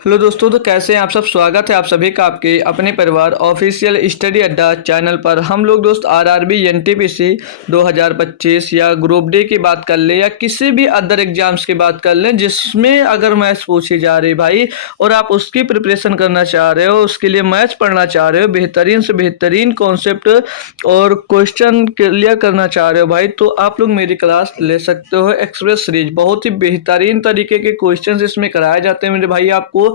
Hello दोस्तों, तो कैसे हैं आप सब। स्वागत है आप सभी का आपके अपने परिवार ऑफिशियल स्टडी अड्डा चैनल पर। हम लोग दोस्त आरआरबी एनटीपीसी 2025 या ग्रुप डी की बात कर ले या किसी भी अदर एग्जाम्स की बात कर लें जिसमें अगर मैथ्स पूछी जा रही भाई और आप उसकी प्रिपरेशन करना चाह रहे हो, उसके लिए मैथ्स पढ़ना चाह रहे हो, बेहतरीन से बेहतरीन कॉन्सेप्ट और क्वेश्चन क्लियर करना चाह रहे हो भाई, तो आप लोग मेरी क्लास ले सकते हो। एक्सप्रेस सीरीज बहुत ही बेहतरीन तरीके के क्वेश्चंस इसमें कराए जाते हैं मेरे भाई आपको,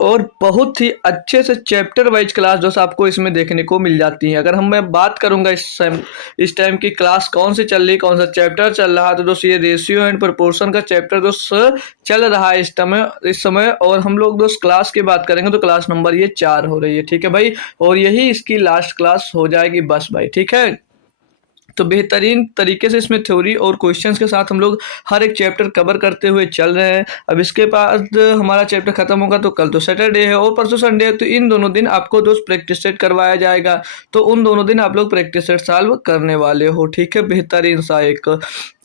और बहुत ही अच्छे से चैप्टर वाइज क्लास दोस्त आपको इसमें देखने को मिल जाती है। अगर मैं बात करूंगा इस टाइम की क्लास कौन सी चल रही, कौन सा चैप्टर चल रहा, तो दोस्त ये रेशियो एंड प्रोपोर्शन का चैप्टर दोस्त चल रहा है इस समय। और हम लोग दोस्त क्लास की बात करेंगे तो क्लास नंबर ये 4 हो रही है, ठीक है भाई, और यही इसकी लास्ट क्लास हो जाएगी बस भाई, ठीक है। तो बेहतरीन तरीके से इसमें थ्योरी और क्वेश्चंस के साथ हम लोग हर एक चैप्टर कवर करते हुए चल रहे हैं। अब इसके बाद हमारा चैप्टर खत्म होगा तो कल तो सैटरडे है और परसों संडे है, तो इन दोनों दिन आपको दोस्त प्रैक्टिस सेट करवाया जाएगा। तो उन दोनों दिन आप लोग प्रैक्टिस सेट सॉल्व करने वाले हो, ठीक है, बेहतरीन सा एक।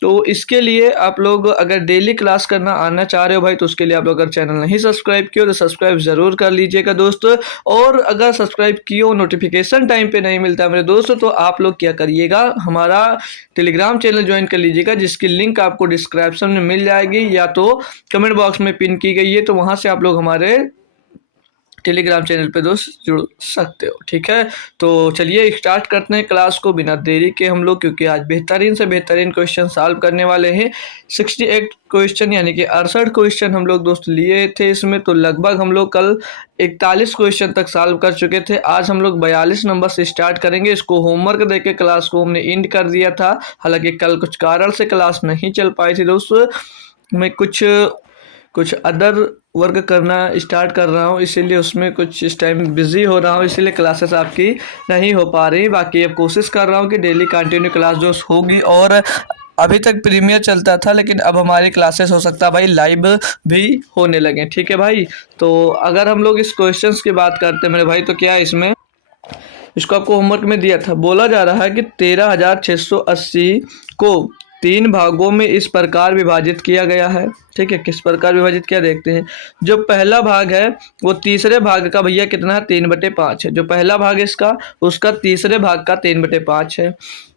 तो इसके लिए आप लोग अगर डेली क्लास करना आना चाह रहे हो भाई, तो उसके लिए आप लोग अगर चैनल नहीं सब्सक्राइब किया तो सब्सक्राइब जरूर कर लीजिएगा दोस्त। और अगर सब्सक्राइब किए नोटिफिकेशन टाइम पे नहीं मिलता मेरे दोस्त, तो आप लोग क्या करिएगा, हमारा टेलीग्राम चैनल ज्वाइन कर लीजिएगा, जिसकी लिंक आपको डिस्क्रिप्शन में मिल जाएगी या तो कमेंट बॉक्स में पिन की गई है, तो वहां से आप लोग हमारे टेलीग्राम चैनल पे दोस्त जुड़ सकते हो, ठीक है। तो चलिए स्टार्ट करते हैं क्लास को बिना देरी के हम लोग, क्योंकि आज बेहतरीन से बेहतरीन क्वेश्चन सॉल्व करने वाले हैं। 68 क्वेश्चन यानी कि 68 क्वेश्चन हम लोग दोस्त लिए थे इसमें, तो लगभग हम लोग कल 41 क्वेश्चन तक सॉल्व कर चुके थे। आज हम लोग 42 नंबर से स्टार्ट करेंगे। इसको होमवर्क देके क्लास को हमने एंड कर दिया था, हालांकि कल कुछ कारण से क्लास नहीं चल पाई थी दोस्त। मैं कुछ अदर वर्क करना स्टार्ट कर रहा हूँ, इसीलिए उसमें कुछ इस टाइम बिजी हो रहा हूँ, इसीलिए क्लासेस आपकी नहीं हो पा रही। बाकी अब कोशिश कर रहा हूँ कि डेली कंटिन्यू क्लास जो होगी, और अभी तक प्रीमियर चलता था लेकिन अब हमारी क्लासेस हो सकता है भाई लाइव भी होने लगे, ठीक है भाई। तो अगर हम लोग इस क्वेश्चंस की बात करते हैं मेरे भाई, तो क्या है इसमें, इसको आपको होमवर्क में दिया था। बोला जा रहा है कि 13,680 को 3 भागों में इस प्रकार विभाजित किया गया है, ठीक है। किस प्रकार विभाजित किया देखते हैं। जो पहला भाग है वो तीसरे भाग का भैया कितना है, 3/5 है। जो पहला भाग है इसका, उसका तीसरे भाग का 3/5 है।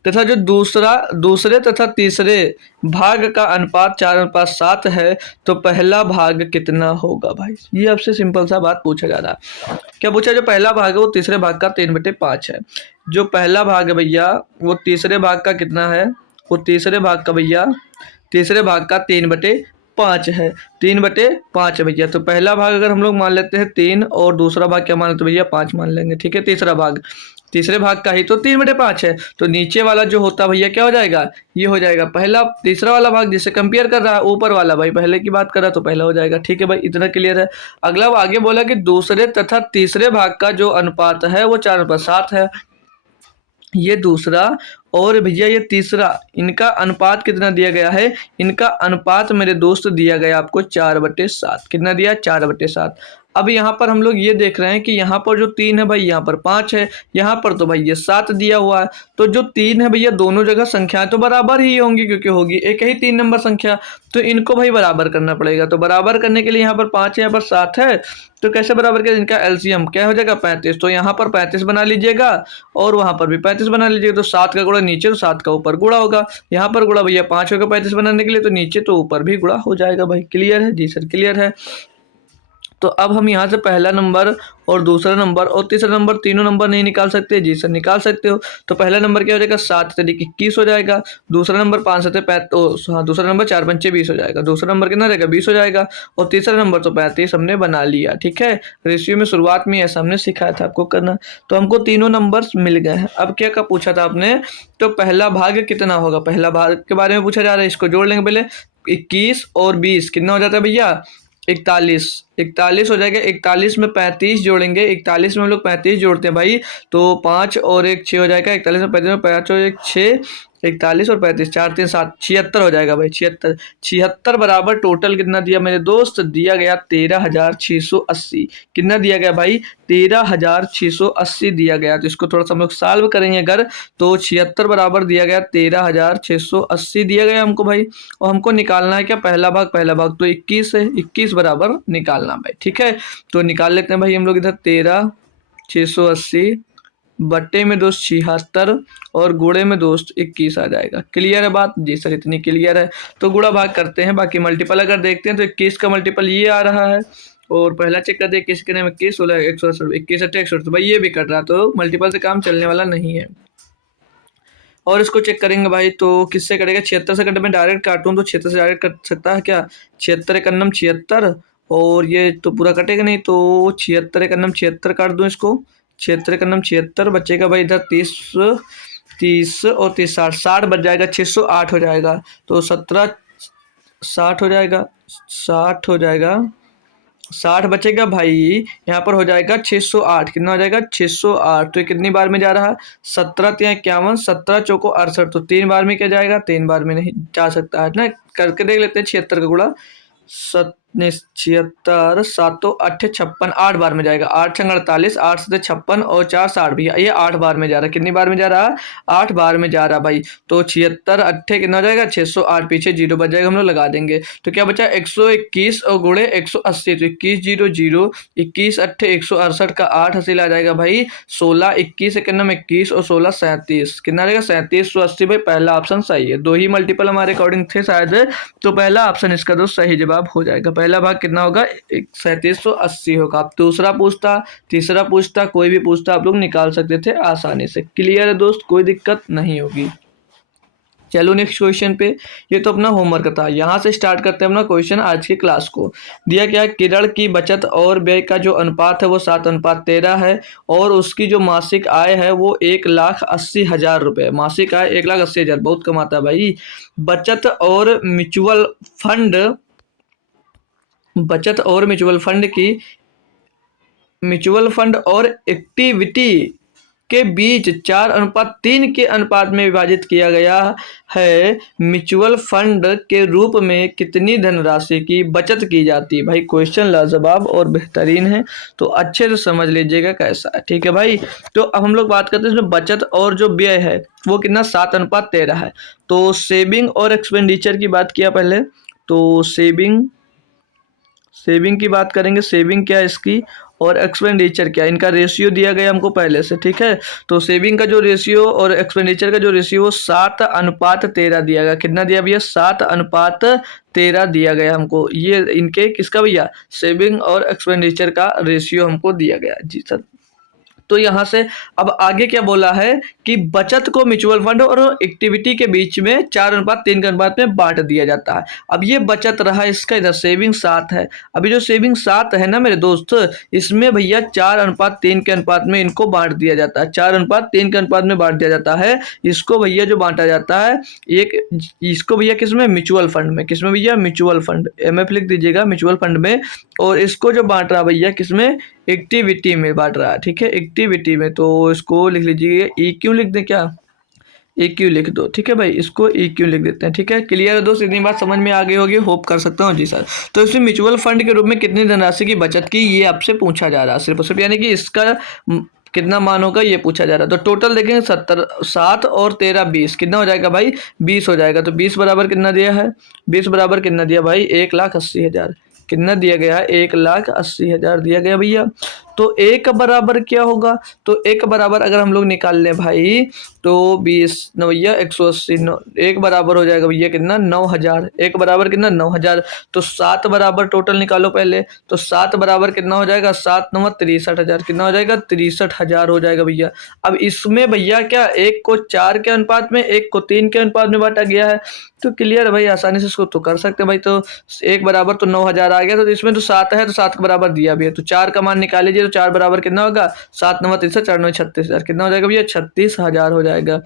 तथा जो दूसरे तथा तीसरे भाग का अनुपात 4:7 है, तो पहला भाग कितना होगा भाई। ये आपसे सिंपल सा बात पूछा जा रहा है। क्या पूछा, जो पहला भाग है वो तीसरे भाग का 3/5 है। जो पहला भाग है भैया वो तीसरे भाग का कितना है, वो तीसरे भाग का भैया तीसरे भाग का 3/5 है। 3/5 है भैया। तो पहला भाग अगर हम लोग मान लेते हैं 3 और दूसरा भाग क्या मान लेते हैं भैया, 5 मान लेंगे, ठीक है। तीसरा भाग तीसरे भाग का ही तो 3/5 है, तो नीचे वाला जो होता भैया क्या हो जाएगा, ये हो जाएगा पहला तीसरा वाला भाग जिसे कंपेयर कर रहा है, ऊपर वाला भाई पहले की बात कर रहा है तो पहला हो जाएगा, ठीक है भाई, इतना क्लियर है। अगला आगे बोला कि दूसरे तथा तीसरे भाग का जो अनुपात है वो 4:7 है। ये दूसरा और भैया ये तीसरा, इनका अनुपात कितना दिया गया है, इनका अनुपात मेरे दोस्त दिया गया आपको 4/7। कितना दिया, 4/7। अब यहाँ पर हम लोग ये देख रहे हैं कि यहाँ पर जो 3 है भाई, यहाँ पर 5 है, यहाँ पर तो भाई ये 7 दिया हुआ है। तो जो 3 है भैया दोनों जगह संख्याएं तो बराबर ही होंगी, क्योंकि होगी एक ही 3 नंबर संख्या, तो इनको भाई बराबर करना पड़ेगा। तो बराबर करने के लिए यहाँ पर 5 है, यहाँ पर 7 है, तो कैसे बराबर करें, इनका एलसीएम क्या हो जाएगा, 35। तो यहाँ पर 35 बना लीजिएगा और वहां पर भी 35 बना लीजिएगा। तो 7 का गुणा नीचे तो 7 का ऊपर गुणा होगा। यहाँ पर गुणा भैया 5 होगा 35 बनाने के लिए, तो नीचे तो ऊपर भी गुणा हो जाएगा भाई। क्लियर है जी सर, क्लियर है। तो अब हम यहाँ से पहला नंबर और दूसरा नंबर और तीसरा नंबर तीनों नंबर नहीं निकाल सकते, जी सर निकाल सकते हो। तो पहला नंबर क्या हो जाएगा, 7 से 21 हो जाएगा। दूसरा नंबर 5 से 35, हाँ दूसरा नंबर 4 पंचे 20 हो जाएगा। दूसरा नंबर कितना रहेगा, 20 हो जाएगा। और तीसरा नंबर तो 35 हमने बना लिया, ठीक है। रेशियो में शुरुआत में ऐसा हमने सिखाया था आपको करना। तो हमको तीनों नंबर मिल गए हैं। अब क्या का पूछा था आपने, तो पहला भाग कितना होगा, पहला भाग के बारे में पूछा जा रहा है। इसको जोड़ लेंगे पहले, 21 और 20 कितना हो जाता है भैया, 41 हो जाएगा। 41 में 35 जोड़ेंगे, 41 में हम लोग 35 जोड़ते हैं भाई, तो 5 और 1 6 हो जाएगा। 41 में 35 में 5 और 1 6, 41 और 35, 4 3 7, 76 हो जाएगा भाई, 76। 76 बराबर टोटल कितना दिया मेरे दोस्त, दिया गया 13,680। कितना दिया गया भाई, 13,680 दिया गया। तो इसको थोड़ा सा हम लोग सॉल्व करेंगे अगर, तो 76 बराबर दिया गया 13,680 दिया गया हमको भाई। और हमको निकालना है क्या, पहला भाग तो 21 है, 21 बराबर निकालना भाई, ठीक है। तो निकाल लेते हैं भाई हम लोग इधर, 13,680 बट्टे में दोस्त 76 और गुणे में दोस्त 21 आ जाएगा। क्लियर है बात, जी सर इतनी क्लियर है। तो गुणा भाग करते हैं, बाकी मल्टीपल अगर देखते हैं तो 21 का मल्टीपल ये आ रहा है, और पहला चेक कर दे 21 के नाम 21, 16 168, 21 8 168, तो भाई ये भी कट रहा, तो मल्टीपल से काम चलने वाला नहीं है। और इसको चेक करेंगे भाई, तो किससे कटेगा, 76 से कटे, मैं डायरेक्ट काटूं तो 76 से डायरेक्ट कट सकता है क्या, 76 एक अन्नम 76, और ये तो पूरा कटेगा नहीं, तो 76 एक अन्नम 76 काट दूं इसको, 76 एक अन्नम 76 बचेगा भाई इधर 30, 30 और 30 60, 60 बच जाएगा, 608 हो जाएगा। तो 17 60 हो जाएगा, 60 हो जाएगा, 60 बचेगा भाई, यहाँ पर हो जाएगा 608। कितना हो जाएगा, 608। तो ये कितनी बार में जा रहा है, 17 3 51, 17 चौको 68, तो 3 बार में क्या जाएगा, 3 बार में नहीं जा सकता है ना। करके देख लेते हैं, 76 का गुणा 76, 7 8 56, 8 बार में जाएगा, 8 छंग 48, 8 से 56 और 4 60 भैया, ये 8 बार में जा रहा है। कितनी बार में जा रहा है, 8 बार में जा रहा भाई। तो 76 8 कितना हो जाएगा, 608, पीछे जीरो बच जाएगा, हम लोग लगा देंगे। तो क्या बचा, 121 और गुणे 180, तो 21 0 0, 21 8 168 का 8 हासिल आ जाएगा भाई, 16 21 एक नंबर 21 और 16 37, कितना आ जाएगा 3780 भाई। पहला ऑप्शन सही है, दो ही मल्टीपल हमारे अकॉर्डिंग थे शायद, तो पहला ऑप्शन इसका दोस्त सही जवाब हो जाएगा। पहला भाग कितना होगा, 3780 होगा। आप दूसरा पूछता, तीसरा पूछता, कोई भी पूछता, आप लोग निकाल सकते थे आसानी से। क्लियर है दोस्त, कोई दिक्कत नहीं होगी। चलो नेक्स्ट क्वेश्चन पे, ये तो अपना होमवर्क था, यहाँ से स्टार्ट करते हैं अपना क्वेश्चन आज की क्लास को। दिया क्या है, किरण की बचत और व्यय का जो अनुपात है वो 7:13 है, और उसकी जो मासिक आय है वो 1,80,000 रुपये, मासिक आय 1,80,000, बहुत कमाता है भाई। बचत और म्यूचुअल फंड, बचत और म्यूचुअल फंड और इक्विटी के बीच 4:3 के अनुपात में विभाजित किया गया है। म्यूचुअल फंड के रूप में कितनी धनराशि की बचत की जाती है। भाई क्वेश्चन लाजवाब और बेहतरीन है, तो अच्छे से समझ लीजिएगा कैसा है, ठीक है भाई। तो अब हम लोग बात करते हैं इसमें बचत और जो व्यय है वो कितना, 7:13 है। तो सेविंग और एक्सपेंडिचर की बात किया पहले, तो सेविंग की बात करेंगे, सेविंग क्या है इसकी, और एक्सपेंडिचर क्या, इनका रेशियो दिया गया हमको पहले से, ठीक है। तो सेविंग का जो रेशियो और एक्सपेंडिचर का जो रेशियो, वो 7:13 दिया गया। कितना दिया भैया, 7:13 दिया गया हमको। ये इनके किसका भैया, सेविंग और एक्सपेंडिचर का रेशियो हमको दिया गया, जी सर। तो यहाँ से अब आगे क्या बोला है कि बचत को म्यूचुअल फंड और इक्विटी के बीच में 4:3 के अनुपात में बांट दिया जाता है। अब ये बचत रहा इसका, इधर सेविंग 7 है। अभी जो सेविंग 7 है ना मेरे दोस्त, इसमें भैया 4:3 के अनुपात में इनको बांट दिया जाता है, 4:3 के अनुपात में बांट दिया जाता है। इसको भैया जो बांटा जाता है, इसको भैया किसमें, म्यूचुअल फंड में। किसमें भैया, म्यूचुअल फंड, MF लिख दीजिएगा, म्यूचुअल फंड में। और इसको जो बांट रहा भैया किसमें, एक्टिविटी में बांट रहा है, ठीक है, एक्टिविटी में। तो इसको लिख लीजिए, EQ लिख दें क्या, EQ लिख दो, ठीक है भाई, इसको EQ लिख देते हैं, ठीक है। क्लियर है दोस्त, इतनी बात समझ में आ गई होगी, होप कर सकता हूँ, जी सर। तो इसमें म्यूचुअल फंड के रूप में कितनी धनराशि की बचत की, ये आपसे पूछा जा रहा है सिर्फ और सिर्फ, यानी कि इसका कितना मान होगा ये पूछा जा रहा है। तो टोटल देखेंगे 7 और 13 20, कितना हो जाएगा भाई, 20 हो जाएगा। तो 20 बराबर कितना दिया है, 20 बराबर कितना दिया भाई, 1,80,000। कितना दिया गया है, 1,80,000 दिया गया भैया। तो एक बराबर क्या होगा, तो एक बराबर अगर हम लोग निकाल लें भाई, तो 20 9 भैया 180, एक बराबर हो जाएगा भैया कितना, 9,000। एक बराबर कितना, 9,000। तो 7 बराबर टोटल निकालो पहले, तो 7 बराबर कितना हो जाएगा, 7 9 63,000। कितना हो जाएगा, 63,000 हो जाएगा भैया। अब इसमें भैया क्या, एक को 4 के अनुपात में, एक को 3 के अनुपात में बांटा गया है। तो क्लियर है भाई, आसानी से इसको तो कर सकते हैं भाई। तो एक बराबर तो 9,000 आ गया, तो इसमें तो 7 है, तो 7 के बराबर दिया भी है, तो 4 का मान निकाल लीजिए। तो 4 बराबर कितना होगा, 7 9 63, 4 9 36,000। कितना हो जाएगा भैया, 36,000 हो जाएगा।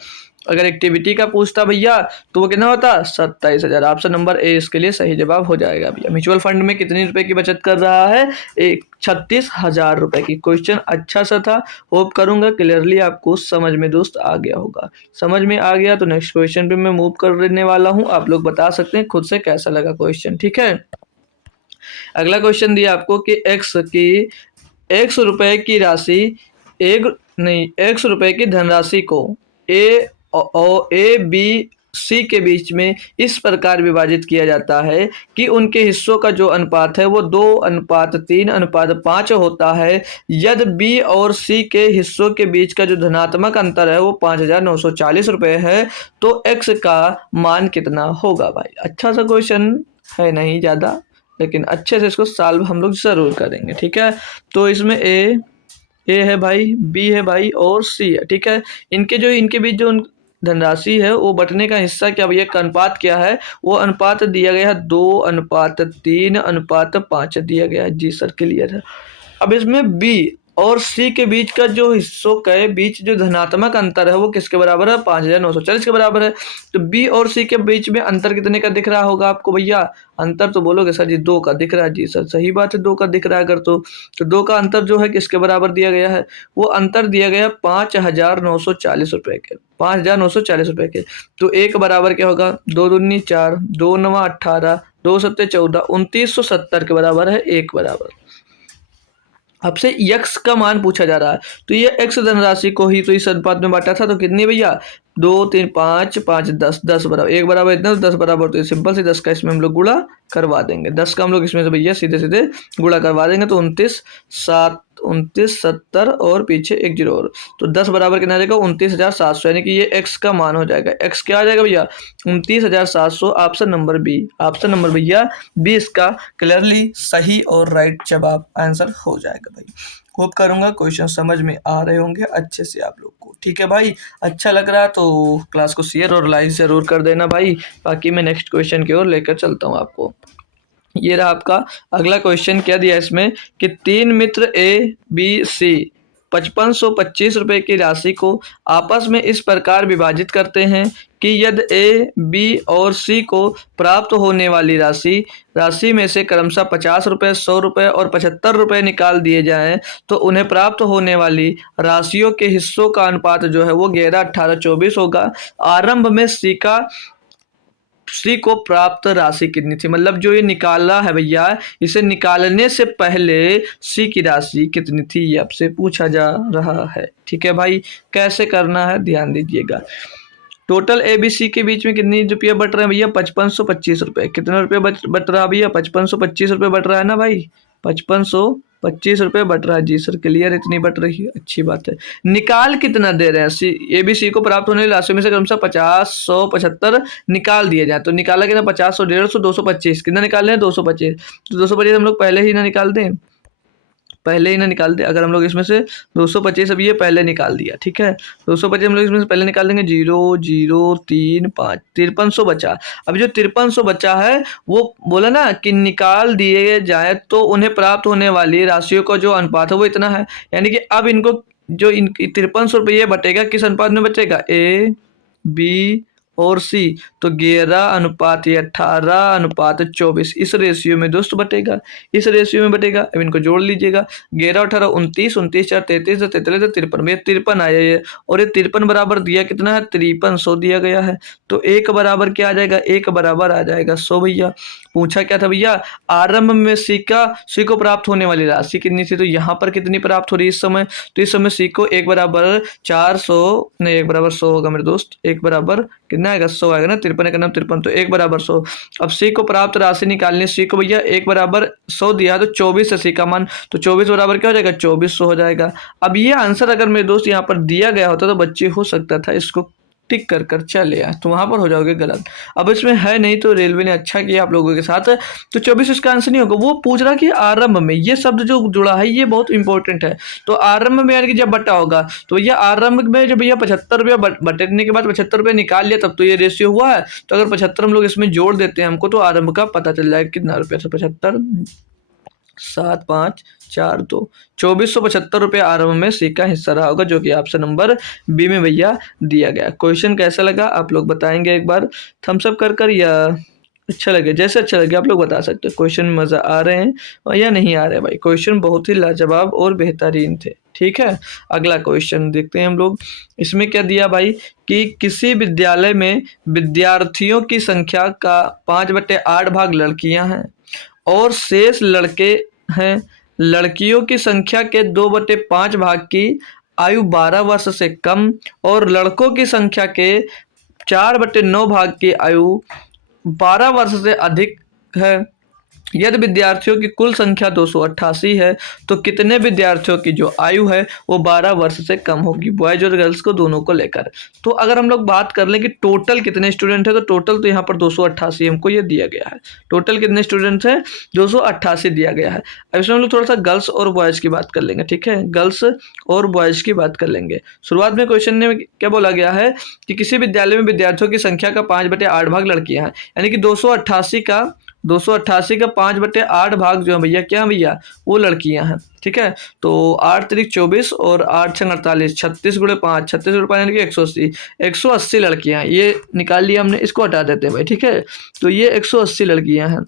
अगर एक्टिविटी का पूछता भैया तो वो कितना होता 27,000। ऑप्शन नंबर ए इसके लिए सही जवाब हो जाएगा भैया। म्यूचुअल फंड में कितने रुपए की बचत कर रहा है? 36,000 रुपए की। क्वेश्चन अच्छा सा था, होप करूंगा क्लियरली आपको समझ में दोस्त आ गया होगा। समझ में आ गया तो नेक्स्ट क्वेश्चन पे मैं मूव करने वाला हूँ। आप लोग बता सकते हैं खुद से कैसा लगा क्वेश्चन, ठीक है। अगला क्वेश्चन दिया आपको कि एक्स रुपए की राशि एक्स रुपए की धनराशि को ए बी सी के बीच में इस प्रकार विभाजित किया जाता है कि उनके हिस्सों का जो अनुपात है वो 2:3:5 होता है। यदि बी और सी के हिस्सों के बीच का जो धनात्मक अंतर है वो 5,940 रुपये है, तो एक्स का मान कितना होगा भाई। अच्छा सा क्वेश्चन है, नहीं ज़्यादा, लेकिन अच्छे से इसको सॉल्व हम लोग ज़रूर करेंगे, ठीक है। तो इसमें ए है भाई, बी है भाई और सी है, ठीक है। इनके बीच जो धनराशि है वो बंटने का हिस्सा क्या भैया, का अनुपात क्या है, वो अनुपात दिया गया है 2:3:5 दिया गया है। जी सर क्लियर है। अब इसमें बी और सी के बीच का जो हिस्सों के बीच जो धनात्मक अंतर है वो किसके बराबर है? 5,940 के बराबर है। तो बी और सी के बीच में अंतर कितने का दिख रहा होगा आपको भैया? अंतर तो बोलोगे सर जी 2 का दिख रहा है। जी सर सही बात है, 2 का दिख रहा है। अगर तो 2 का अंतर जो है किसके बराबर दिया गया है? वो अंतर दिया गया 5,940 रुपए के, 5,940 रुपए के। तो एक बराबर क्या होगा? 2×2 4, 2×9 18, 2×7 14, 2,970 के बराबर है एक बराबर। आपसे यक्स का मान पूछा जा रहा है, तो ये एक्स धनराशि को ही तो इस अनुपात में बांटा था, तो कितनी भैया? 2 3 5 5 10, 10 बराबर एक बराबर इतना, तो 10 बराबर, तो सिंपल से 10 का इसमें हम लोग गुणा करवा देंगे। 10 का हम लोग इसमें से भैया सीधे सीधे गुणा करवा देंगे, तो 29 70 और पीछे एक जीरो और, तो 10 बराबर कितना आ जाएगा? 29,700, यानी कि ये एक्स का मान हो जाएगा। एक्स क्या आ जाएगा भैया? 29,700। Option number B, option number भैया बी इसका क्लियरली सही और राइट जवाब आंसर हो जाएगा भाई। होप करूंगा क्वेश्चन समझ में आ रहे होंगे अच्छे से आप लोग को, ठीक है भाई। अच्छा लग रहा तो क्लास को शेयर और लाइक जरूर कर देना भाई। बाकी मैं नेक्स्ट क्वेश्चन की ओर लेकर चलता हूँ आपको। ये रहा आपका अगला क्वेश्चन। क्या दिया इसमें कि 3 मित्र ए बी सी 5525 रुपए की राशि को आपस में इस प्रकार विभाजित करते हैं कि यदि ए बी और सी को प्राप्त होने वाली राशि में से क्रमशः 50 रुपये, 100 रुपये और 75 रुपये निकाल दिए जाएं, तो उन्हें प्राप्त होने वाली राशियों के हिस्सों का अनुपात जो है वो 11, 18, 24 होगा। आरंभ में सी को प्राप्त राशि कितनी थी? मतलब जो ये निकाला है भैया, इसे निकालने से पहले सी की राशि कितनी थी, ये आपसे पूछा जा रहा है, ठीक है भाई। कैसे करना है ध्यान दीजिएगा। टोटल ए बी सी के बीच में कितनी रुपये बट रहे हैं भैया? 5525 रुपये। कितना रुपये बट रहा भैया? 5525 रुपये बट रहा है ना भाई, 5525 रुपये बट रहा है। जी सर क्लियर, इतनी बट रही है, अच्छी बात है। निकाल कितना दे रहे हैं? ए बी सी को प्राप्त होने वाली राशि में से क्रमशः 50, 100, 75 निकाल दिए जाए, तो निकाला कितना? 50, 100, 150, 225। कितना निकाल रहे हैं? 225। तो 225 हम लोग पहले ही ना निकाल दें, पहले ही ना निकाल दे। अगर हम लोग इसमें से 225 अब ये पहले निकाल दिया, ठीक है। 225 हम लोग इसमें से पहले निकाल देंगे, 0 0 3 5, 5300 बचा। अब जो 5300 बचा है वो बोला ना कि निकाल दिए जाए तो उन्हें प्राप्त होने वाली राशियों का जो अनुपात है वो इतना है। यानी कि अब इनको जो 5300 रुपये बटेगा किस अनुपात में बचेगा? ए बी और सी, तो 11:18:24 इस रेशियो में दोस्त बटेगा, इस रेशियो में बटेगा। अब इनको जोड़ लीजिएगा, 11, 18, 29, 29, 4, 33, 43, 53, ये 53 आया ये, और ये 53 बराबर दिया कितना है? 5300 दिया गया है। तो एक बराबर क्या आ जाएगा? एक बराबर आ जाएगा 100 भैया। पूछा क्या था भैया? आरंभ में सी को प्राप्त होने वाली राशि कितनी थी, तो यहाँ पर कितनी प्राप्त हो रही है इस समय? तो इस समय सी को एक बराबर 400 नहीं, एक बराबर 100 होगा मेरे दोस्त। एक बराबर कितना आएगा? 100 आएगा ना, 53 का नाम 53, तो एक बराबर 100। अब सी को प्राप्त राशि निकालनी, सी को भैया एक बराबर 100 दिया तो 24 है सी का मान, तो 24 बराबर क्या हो जाएगा? 2400 हो जाएगा। अब ये आंसर अगर मेरे दोस्त यहाँ पर दिया गया होता तो बच्चे हो सकता था इसको टिक कर कर चले आए, तो वहां पर हो जाओगे गलत। अब इसमें है नहीं, तो रेलवे ने अच्छा किया आप लोगों के साथ, तो 24 इसका आंसर नहीं होगा। वो पूछ रहा कि आरंभ में, ये शब्द जो जुड़ा है ये बहुत इंपॉर्टेंट है। तो आरंभ में यानी कि जब बटा होगा, तो भैया आरंभ में जब भैया 75 रुपया बटने के बाद 75 रुपये निकाल लिया तब तो ये रेशियो हुआ है। तो अगर 75 हम लोग इसमें जोड़ देते हैं हमको, तो आरंभ का पता चल जाएगा कितना रुपया था, 75 7542 ₹2475 आरंभ में सी का हिस्सा रहा होगा, जो कि ऑप्शन नंबर बी में भैया दिया गया। क्वेश्चन कैसा लगा आप लोग बताएंगे एक बार थम्स अप कर या अच्छा लगे, जैसे अच्छा लगे आप लोग बता सकते हैं। क्वेश्चन में मज़ा आ रहे हैं और या नहीं आ रहे भाई, क्वेश्चन बहुत ही लाजवाब और बेहतरीन थे। ठीक है, अगला क्वेश्चन देखते हैं हम लोग। इसमें क्या दिया भाई कि किसी विद्यालय में विद्यार्थियों की संख्या का 5/8 भाग लड़कियां हैं और शेष लड़के हैं। लड़कियों की संख्या के 2/5 भाग की आयु 12 वर्ष से कम और लड़कों की संख्या के 4/9 भाग की आयु 12 वर्ष से अधिक है। यदि विद्यार्थियों की कुल संख्या 288 है तो कितने विद्यार्थियों की जो आयु है वो 12 वर्ष से कम होगी, बॉयज और गर्ल्स को दोनों को लेकर। तो अगर हम लोग बात कर लें कि टोटल कितने स्टूडेंट है, तो टोटल तो यहाँ पर 288 हमको ये दिया गया है। टोटल कितने स्टूडेंट्स हैं, 288 दिया गया है। अब इसमें हम लोग थोड़ा सा गर्ल्स और बॉयज़ की बात कर लेंगे। ठीक है, गर्ल्स और बॉयज़ की बात कर लेंगे। शुरुआत में क्वेश्चन में क्या बोला गया है कि किसी विद्यालय में विद्यार्थियों की संख्या का 5/8 भाग लड़कियां हैं, यानी कि 288 का 5/8 भाग जो है भैया क्या है भैया, वो लड़कियां हैं। ठीक है, तो 8 तिरिक 24 और 8 छंग 48, 36 गुणे 5, 36 गुणे 5 यानी कि 180, 180 लड़कियां हैं। ये निकाल लिया हमने, इसको हटा देते हैं भाई। ठीक है, तो ये 180 लड़कियां हैं।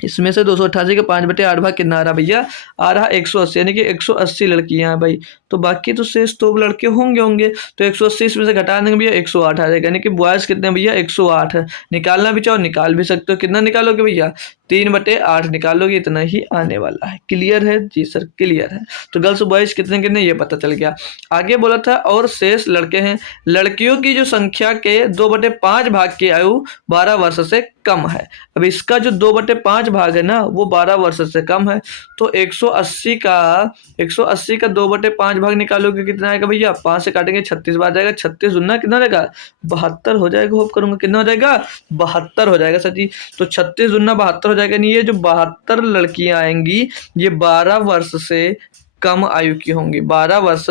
इसमें से 288 के 5/8 भाग कितना आ रहा भैया, आ रहा 180, यानी कि 180 लड़कियां हैं भाई। तो बाकी तो शेष तो लड़के होंगे। तो 180 इसमें से घटा देंगे भैया, 108 आ जाएगा, यानी कि बॉयज़ कितने भैया 108 है। निकालना भी चाहो निकाल भी सकते हो, कितना निकालोगे भैया 3/8 निकालोगे, इतना ही आने वाला है। क्लियर है जी सर, क्लियर है। तो गर्ल्स बॉयज़ कितने कितने ये पता चल गया। आगे बोला था और शेष लड़के हैं। लड़कियों की जो संख्या के 2/5 भाग की आयु 12 वर्ष से कम है। अब इसका जो 2/5 भाग है ना वो 12 वर्ष से कम है। तो 180 का 2/5 भाग निकालोगे कितना आएगा भैया, 5 से काटेंगे 36 बार जाएगा, 36 दुना कितना रहेगा 72 हो जाएगा। होप करूंगा कितना हो जाएगा 72 हो जाएगा सर जी। तो 36 दुना 72 हो जाएगा। नहीं, ये जो 72 लड़कियां आएंगी ये 12 वर्ष से कम आयु की होंगी, 12 वर्ष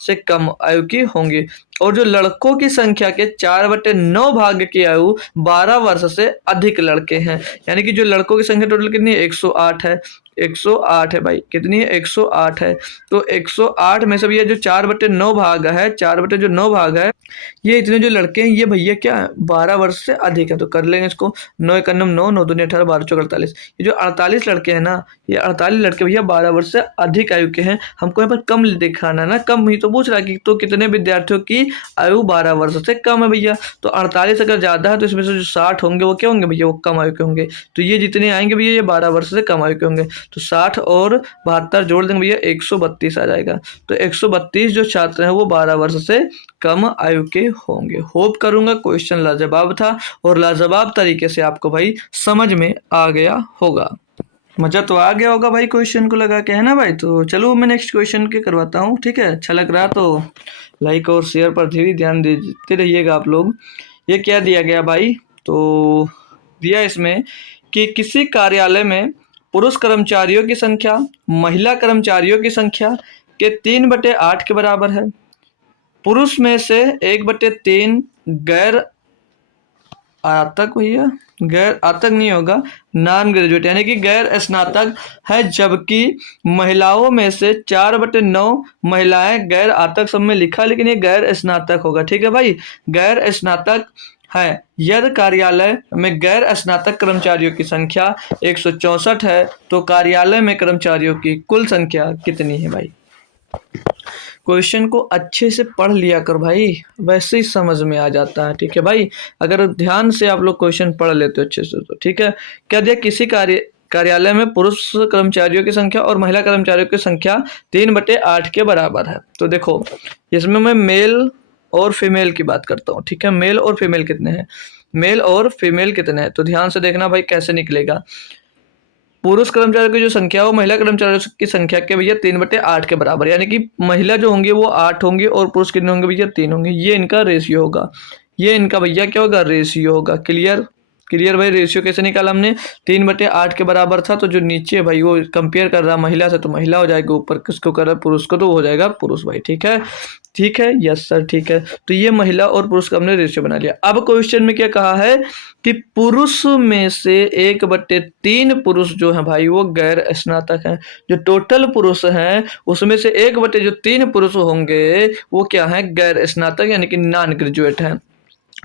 से कम आयु की होंगी। और जो लड़कों की संख्या के 4/9 भाग की आयु 12 वर्ष से अधिक लड़के हैं, यानी कि जो लड़कों की संख्या टोटल कितनी है 108 है। 108 है भाई, कितनी है 108 है। तो 108 में से भैया जो 4/9 भाग है, 4/9 भाग है, ये इतने जो लड़के हैं ये भैया क्या 12 वर्ष से अधिक है। तो कर लेंगे इसको, 9 × 9 9, 9 दूनी 18, 12 चौक 48। ये जो 48 लड़के हैं ना, ये 48 लड़के भैया 12 वर्ष से अधिक आयु के हैं। हमको यहाँ पर कम दिखाना ना, कम ही तो पूछ रहा है कि तो कितने विद्यार्थियों की आयु 12 वर्ष से कम है भैया। तो 48 अगर ज़्यादा है तो इसमें से जो 60 होंगे वो क्या होंगे भैया, वो कम आयु के होंगे। तो ये जितने आएंगे भैया ये 12 वर्ष से कम आयु के होंगे। तो 60 और 72 जोड़ देंगे भैया 132 आ जाएगा। तो 132 जो छात्र हैं वो 12 वर्ष से कम आयु के होंगे। होप करूंगा क्वेश्चन लाजवाब था और लाजवाब तरीके से आपको भाई समझ में आ गया होगा। मज़ा तो आ गया होगा भाई क्वेश्चन को लगा के, है ना भाई। तो चलो मैं नेक्स्ट क्वेश्चन के करवाता हूँ। ठीक है, अच्छा लग रहा तो लाइक और शेयर पर भी ध्यान देते रहिएगा आप लोग। ये क्या दिया गया भाई, तो दिया इसमें कि किसी कार्यालय में पुरुष कर्मचारियों की संख्या महिला कर्मचारियों की संख्या के 3/8 के बराबर है। पुरुष में से 1/3 गैर आतक भैया, गैर आतक नहीं होगा, नॉन ग्रेजुएट यानी कि गैर स्नातक है, जबकि महिलाओं में से 4/9 महिलाएं गैर आतक। सब में लिखा लेकिन ये गैर स्नातक होगा। ठीक है भाई, गैर स्नातक है। यदि कार्यालय में गैर स्नातक कर्मचारियों की संख्या 164 है तो कार्यालय में कर्मचारियों की कुल संख्या कितनी है भाई। क्वेश्चन को अच्छे से पढ़ लिया कर भाई, वैसे ही समझ में आ जाता है। ठीक है भाई, अगर ध्यान से आप लोग क्वेश्चन पढ़ लेते हो अच्छे से तो ठीक है। क्या दिया, किसी कार्यालय में पुरुष कर्मचारियों की संख्या और महिला कर्मचारियों की संख्या 3/8 के बराबर है। तो देखो इसमें मैं मेल और फीमेल की बात करता हूँ। ठीक है, मेल और फीमेल कितने हैं, मेल और फीमेल कितने हैं, तो ध्यान से देखना भाई कैसे निकलेगा। पुरुष कर्मचारियों की जो संख्या हो महिला कर्मचारियों की संख्या के भैया 3/8 के बराबर, यानी कि महिला जो होंगी वो 8 होंगी और पुरुष कितने होंगे भैया 3 होंगे। ये इनका रेशियो होगा, ये इनका भैया क्या होगा रेशियो होगा। क्लियर, क्लियर भाई। रेशियो कैसे निकाला हमने, 3/8 के बराबर था, तो जो नीचे है भाई वो कंपेयर कर रहा महिला से, तो महिला हो जाएगा, ऊपर किसको कर रहा है पुरुष को, तो वो हो जाएगा पुरुष भाई। ठीक है, ठीक है, यस सर, ठीक है। तो ये महिला और पुरुष का हमने रेशियो बना लिया। अब क्वेश्चन में क्या कहा है कि पुरुष में से 1/3 पुरुष जो है भाई वो गैर स्नातक हैं। जो टोटल पुरुष हैं उसमें से 1/3 पुरुष होंगे वो क्या है, गैर स्नातक यानी कि नॉन ग्रेजुएट हैं।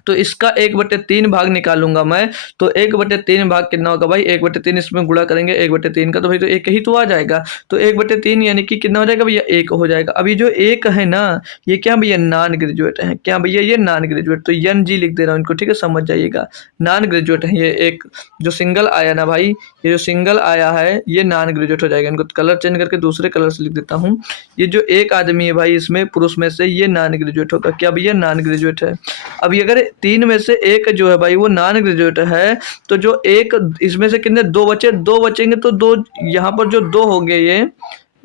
तो इसका 1/3 भाग निकालूंगा मैं, तो 1/3 भाग कितना होगा भाई, 1/3 इसमें गुणा करेंगे 1/3 का, तो भाई तो एक ही तो आ जाएगा। तो 1/3 यानी कि कितना हो जाएगा भैया, 1 हो जाएगा। अभी जो 1 है ना, ये क्या भैया, नॉन ग्रेजुएट है। क्या भैया, ये नॉन ग्रेजुएट, तो एन जी लिख दे रहा हूँ इनको, ठीक है, समझ जाइएगा। नॉन ग्रेजुएट है ये, एक जो सिंगल आया ना भाई, ये जो सिंगल आया है ये नॉन ग्रेजुएट हो जाएगा। इनको कलर चेंज करके दूसरे कलर से लिख देता हूँ। ये जो एक आदमी है भाई इसमें पुरुष में से, ये नॉन ग्रेजुएट होगा। क्या भैया, नॉन ग्रेजुएट है। अभी अगर 3 में से एक जो है भाई वो नॉन ग्रेजुएट है, तो जो एक इसमें से कितने, 2 बचे, 2 बचेंगे, तो 2 यहाँ पर जो 2 हो गए,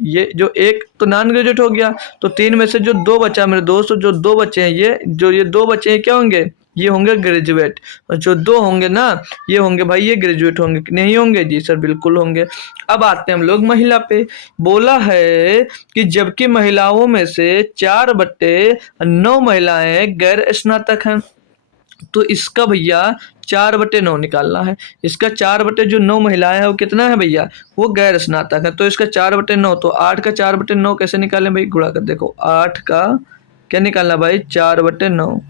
ये जो एक तो नॉन ग्रेजुएट हो गया, तो 3 में से जो 2 बचा मेरे दोस्त, जो 2 बचे हैं, ये 2 बचे हैं क्या होंगे, ये होंगे ग्रेजुएट। और जो 2 होंगे ना, ये होंगे भाई, ये ग्रेजुएट होंगे कि नहीं होंगे, जी सर बिल्कुल होंगे। अब आते हैं हम लोग महिला पे। बोला है कि जबकि महिलाओं में से 4/9 महिलाएं गैर स्नातक हैं, तो इसका भैया 4/9 निकालना है। इसका 4/9 महिलाएं हैं वो कितना है भैया, वो गैर स्नातक है। तो इसका 4/9, तो 8 का 4/9 कैसे निकालें भाई, गुणा कर देखो, 8 का क्या निकालना भाई, 4/9,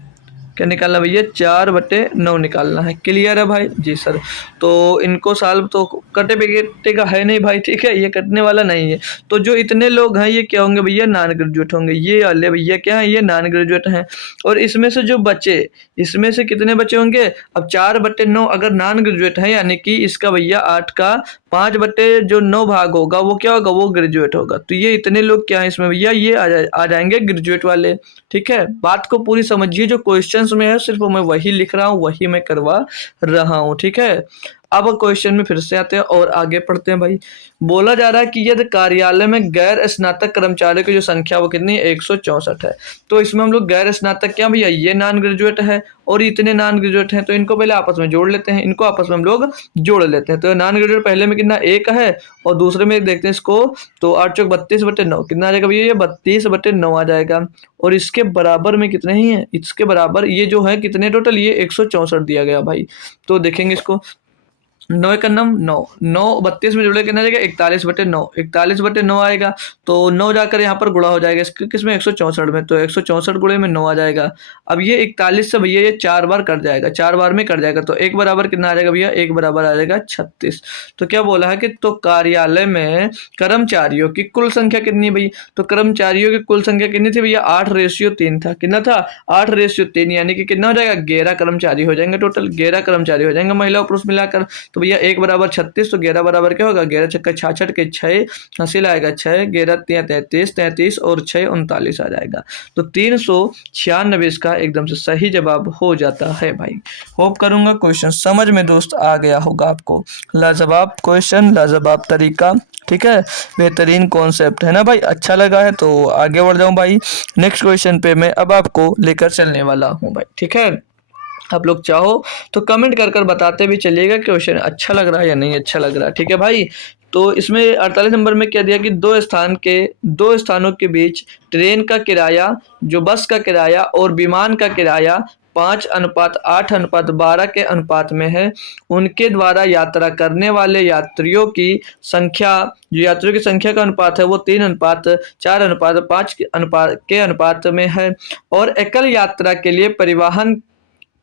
क्या निकालना भैया, 4/9 निकालना है। क्लियर है भाई, जी सर। तो इनको सॉल्व तो कटे बेटे का है नहीं भाई, ठीक है, ये कटने वाला नहीं है। तो जो इतने लोग हैं ये क्या होंगे भैया, नॉन ग्रेजुएट होंगे। ये वाले भैया क्या है, ये नॉन ग्रेजुएट हैं। और इसमें से जो बचे, इसमें से कितने बचे होंगे, अब 4/9 अगर नॉन ग्रेजुएट है, यानी कि इसका भैया 8 का 5/9 भाग होगा, वो क्या होगा, वो ग्रेजुएट होगा। तो ये इतने लोग क्या है इसमें भैया, ये आ जाएंगे ग्रेजुएट वाले। ठीक है, बात को पूरी समझिए, जो क्वेश्चंस में है सिर्फ मैं वही लिख रहा हूँ, वही मैं करवा रहा हूँ। ठीक है, अब क्वेश्चन में फिर से आते हैं और आगे पढ़ते हैं भाई। बोला जा रहा है कि यदि कार्यालय में गैर स्नातक कर्मचारियों की जो संख्या वो कितनी है, 164 है। तो इसमें हम लोग गैर स्नातक क्या भैया, ये नॉन ग्रेजुएट है और इतने नॉन ग्रेजुएट हैं, तो इनको पहले आपस में जोड़ लेते हैं, इनको आपस में हम लोग जोड़ लेते हैं। तो नॉन ग्रेजुएट पहले में कितना, 1 है, और दूसरे में देखते हैं इसको, तो 8 चौक 32/9 कितना आ जाएगा भैया, ये 32/9 आ जाएगा। और इसके बराबर में कितने ही है, इसके बराबर ये जो है कितने टोटल, ये 164 दिया गया भाई। तो देखेंगे इसको, 9 का 9, 9 32 में जुड़े कितना जाएगा, 41/9, 41/9 आएगा। तो 9 जाकर यहाँ पर गुणा हो जाएगा किसमें, 164 में, तो 164 गुणे में 9 आ जाएगा। अब ये 41 से भैया ये 4 बार कट जाएगा, 4 बार में कट जाएगा, तो 1 बराबर कितना आ जाएगा भैया, 1 बराबर आ जाएगा 36। तो क्या बोला है कि तो कार्यालय में कर्मचारियों की कुल संख्या कितनी है भाई, तो कर्मचारियों की कुल संख्या कितनी थी भैया, 8:3 था। कितना था, 8:3, यानी कि कितना हो जाएगा, 11 कर्मचारी हो जाएंगे टोटल, 11 कर्मचारी हो जाएंगे महिला और पुरुष मिलाकर। तो भैया 1 बराबर 36, तो 11 बराबर क्या होगा, 11 छक्का 66 के 6 हासिल आएगा, 6 11 33, 33 और 6 39 आ जाएगा। तो 396 इसका एकदम से सही जवाब हो जाता है भाई। होप करूंगा क्वेश्चन समझ में दोस्त आ गया होगा आपको। लाजवाब क्वेश्चन, लाजवाब तरीका, ठीक है, बेहतरीन कॉन्सेप्ट है ना भाई। अच्छा लगा है तो आगे बढ़ जाऊं भाई। नेक्स्ट क्वेश्चन पे मैं अब आपको लेकर चलने वाला हूं भाई, ठीक है। आप लोग चाहो तो कमेंट कर कर बताते भी चलिएगा क्वेश्चन अच्छा लग रहा है या नहीं अच्छा लग रहा है, ठीक है भाई। तो इसमें 48 नंबर में क्या दिया कि दो स्थानों के बीच ट्रेन का किराया, जो बस का किराया और विमान का किराया 5:8:12 के अनुपात में है। उनके द्वारा यात्रा करने वाले यात्रियों की संख्या, जो यात्रियों की संख्या का अनुपात है वो 3:4:5 के अनुपात में है। और एकल यात्रा के लिए परिवहन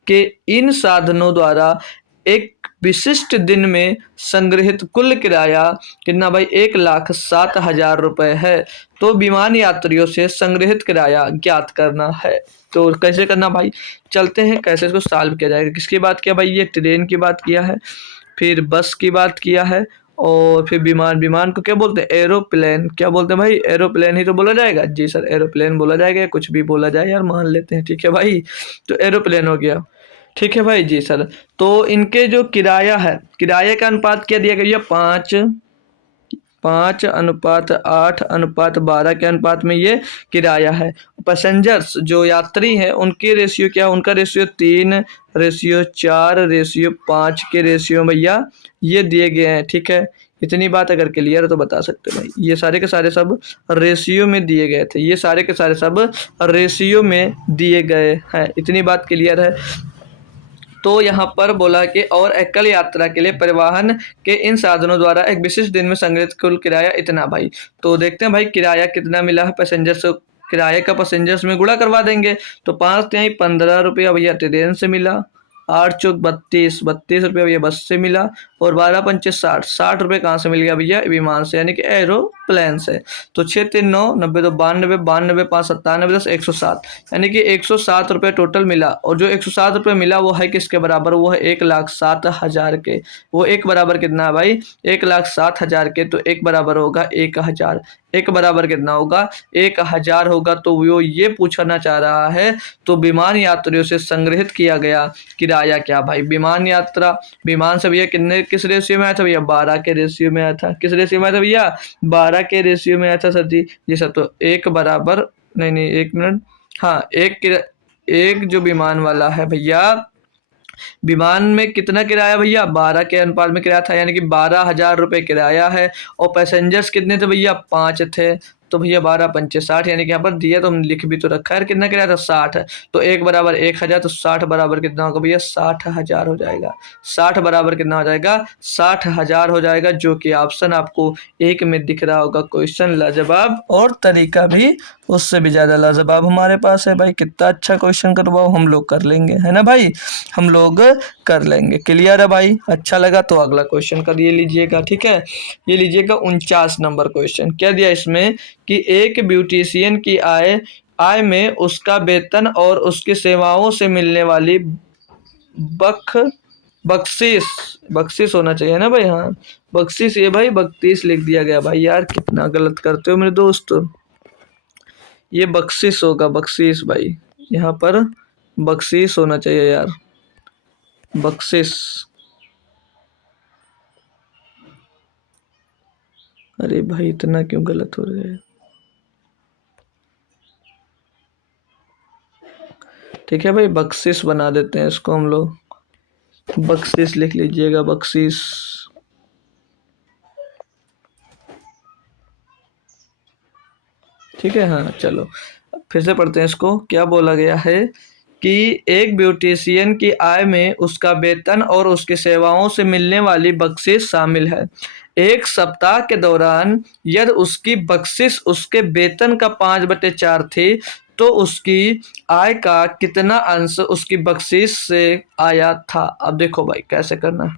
के इन साधनों द्वारा एक विशिष्ट दिन में संग्रहित कुल किराया कितना भाई, 1,07,000 रुपए है। तो विमान यात्रियों से संग्रहित किराया ज्ञात करना है। तो कैसे करना भाई, चलते हैं कैसे इसको सॉल्व किया जाएगा। किसकी बात किया भाई, ये ट्रेन की बात किया है, फिर बस की बात किया है, और फिर विमान को क्या बोलते हैं, एरोप्लेन। क्या बोलते हैं भाई, एरोप्लेन ही तो बोला जाएगा, जी सर एरोप्लेन बोला जाएगा, कुछ भी बोला जाए यार मान लेते हैं, ठीक है भाई। तो एरोप्लेन हो गया, ठीक है भाई, जी सर। तो इनके जो किराया है, किराए का अनुपात क्या दिया गया, 5 5:8:12 के अनुपात में ये किराया है। पैसेंजर्स जो यात्री हैं उनकी रेशियो क्या, उनका रेशियो 3:4:5 के रेशियो भैया ये दिए गए हैं। ठीक है, इतनी बात अगर क्लियर है तो बता सकते हैं भाई, ये सारे के सारे सब रेशियो में दिए गए थे, ये सारे के सारे सब रेशियो में दिए गए हैं। इतनी बात क्लियर है। तो यहाँ पर बोला कि और एकल यात्रा के लिए परिवहन के इन साधनों द्वारा एक विशिष्ट दिन में संग्रहित कुल किराया इतना भाई। तो देखते हैं भाई किराया कितना मिला है पैसेंजर से, किराए का पैसेंजर्स में गुणा करवा देंगे। तो 5×3=15 रुपया भैया ट्रेन से मिला, 8×4=32 रुपया भैया बस से मिला, और 12×5=60 रुपये कहाँ से मिल गया भैया, विमान से यानी कि एरोप्लेन से। तो 6×3=9, 90 तो 92, 92×5=97, 10 107 यानी कि 107 रुपये टोटल मिला। और जो 107 रुपये मिला वो है किसके बराबर, वो है 1,07,000 के। वो एक बराबर कितना है भाई, 1,07,000 के। तो एक बराबर होगा 1,000, एक बराबर कितना होगा 1,000 होगा। तो वो ये पूछना चाह रहा है तो विमान यात्रियों से संग्रहित किया गया किराया क्या भाई। विमान यात्रा, विमान से भैया किस रेशियो में आया था भैया, 12 के रेशियो में आया था। किस रेशियो में आया था भैया, 12 के रेशियो में आया था सर जी सर। तो एक बराबर नहीं, एक मिनट, हाँ एक जो विमान वाला है भैया, विमान में कितना किराया भैया, 12 के अनुपात में किराया था, यानी कि 12,000 रुपये किराया है। और पैसेंजर्स कितने थे भैया, 5 थे। तो भैया 12×5=60, यानी कि यहाँ पर दिया तो हमने लिख भी तो रखा है, कितना किराया था 60। तो एक बराबर 1,000, तो 60 बराबर कितना होगा भैया, 60,000 हो जाएगा। 60 बराबर कितना हो जाएगा, 60,000 हो जाएगा, जो कि ऑप्शन आपको एक में दिख रहा होगा। क्वेश्चन लाजवाब और तरीका भी उससे भी ज़्यादा लाजवाब हमारे पास है भाई। कितना अच्छा क्वेश्चन करवाओ हम लोग कर लेंगे, है ना भाई, हम लोग कर लेंगे। क्लियर है भाई, अच्छा लगा तो अगला क्वेश्चन कर ये लीजिएगा। ठीक है, ये लीजिएगा 49 नंबर क्वेश्चन। क्या दिया इसमें कि एक ब्यूटिशियन की आय में उसका वेतन और उसकी सेवाओं से मिलने वाली बख्शिश होना चाहिए ना भाई, हाँ बख्शिश, ये भाई 32 लिख दिया गया भाई, यार कितना गलत करते हो मेरे दोस्त। ये बख्शिश होगा, बख्शिश भाई, यहाँ पर बख्शिश होना चाहिए यार, बख्शिश। अरे भाई इतना क्यों गलत हो रहा है। ठीक है भाई, बख्शिश बना देते हैं इसको हम लोग, बख्शिश लिख लीजिएगा, बख्शिश। ठीक है, हाँ चलो फिर से पढ़ते हैं इसको। क्या बोला गया है कि एक ब्यूटिशियन की आय में उसका वेतन और उसकी सेवाओं से मिलने वाली बख्शिश शामिल है। एक सप्ताह के दौरान यदि उसकी बख्शिश उसके वेतन का 5/4 थी तो उसकी आय का कितना अंश उसकी बख्शिश से आया था। अब देखो भाई कैसे करना है,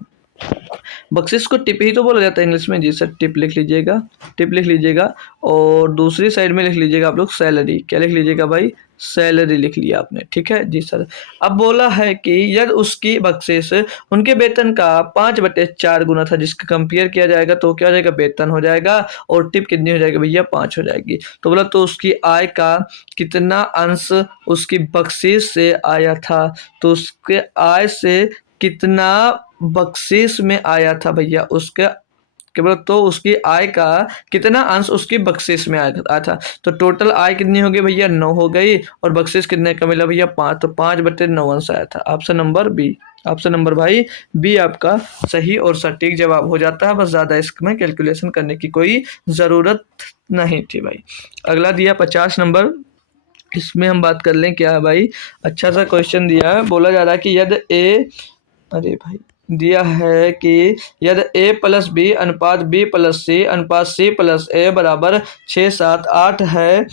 बख्शिश को टिप ही तो बोला जाता है इंग्लिश में, जी सर टिप लिख लीजिएगा, टिप लिख लीजिएगा। और दूसरी साइड में लिख लीजिएगा आप लोग सैलरी, क्या लिख लीजिएगा भाई, सैलरी लिख लिया आपने। ठीक है जी सर। अब बोला है कि यदि उसकी बख्शिश उनके वेतन का 5/4 गुना था, जिसका कंपेयर किया जाएगा तो क्या हो जाएगा, वेतन हो जाएगा, और टिप कितनी हो जाएगी भैया, 5 हो जाएगी। तो बोला तो उसकी आय का कितना अंश उसकी बख्शिश से आया था, तो उसके आय से कितना बख्शिश में आया था भैया, उसका केवल तो उसकी आय का कितना अंश उसकी बख्शिश में आया था। तो टोटल आय कितनी हो गई भैया, 9 हो गई, और बख्शिश कितने का मिला भैया, 5। तो 5/9 अंश आया था। Option number B, option number भाई बी आपका सही और सटीक जवाब हो जाता है। बस ज़्यादा इसमें कैलकुलेशन करने की कोई ज़रूरत नहीं थी भाई। अगला दिया 50 नंबर, इसमें हम बात कर लें क्या है भाई, अच्छा सा क्वेश्चन दिया है। बोला जा रहा है कि यदि अरे भाई दिया है कि यदि A+B + C + C बराबर 6, 7, 8 है,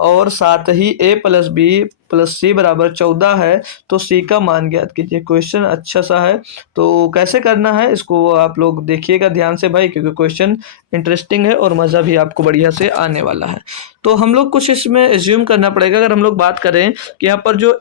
और साथ ही A+B + C बराबर 14 है, तो C का मान ज्ञात कीजिए। क्वेश्चन अच्छा सा है, तो कैसे करना है इसको आप लोग देखिएगा ध्यान से भाई, क्योंकि क्वेश्चन इंटरेस्टिंग है और मज़ा भी आपको बढ़िया से आने वाला है। तो हम लोग कुछ इसमें एज्यूम करना पड़ेगा। अगर हम लोग बात करें कि यहाँ पर जो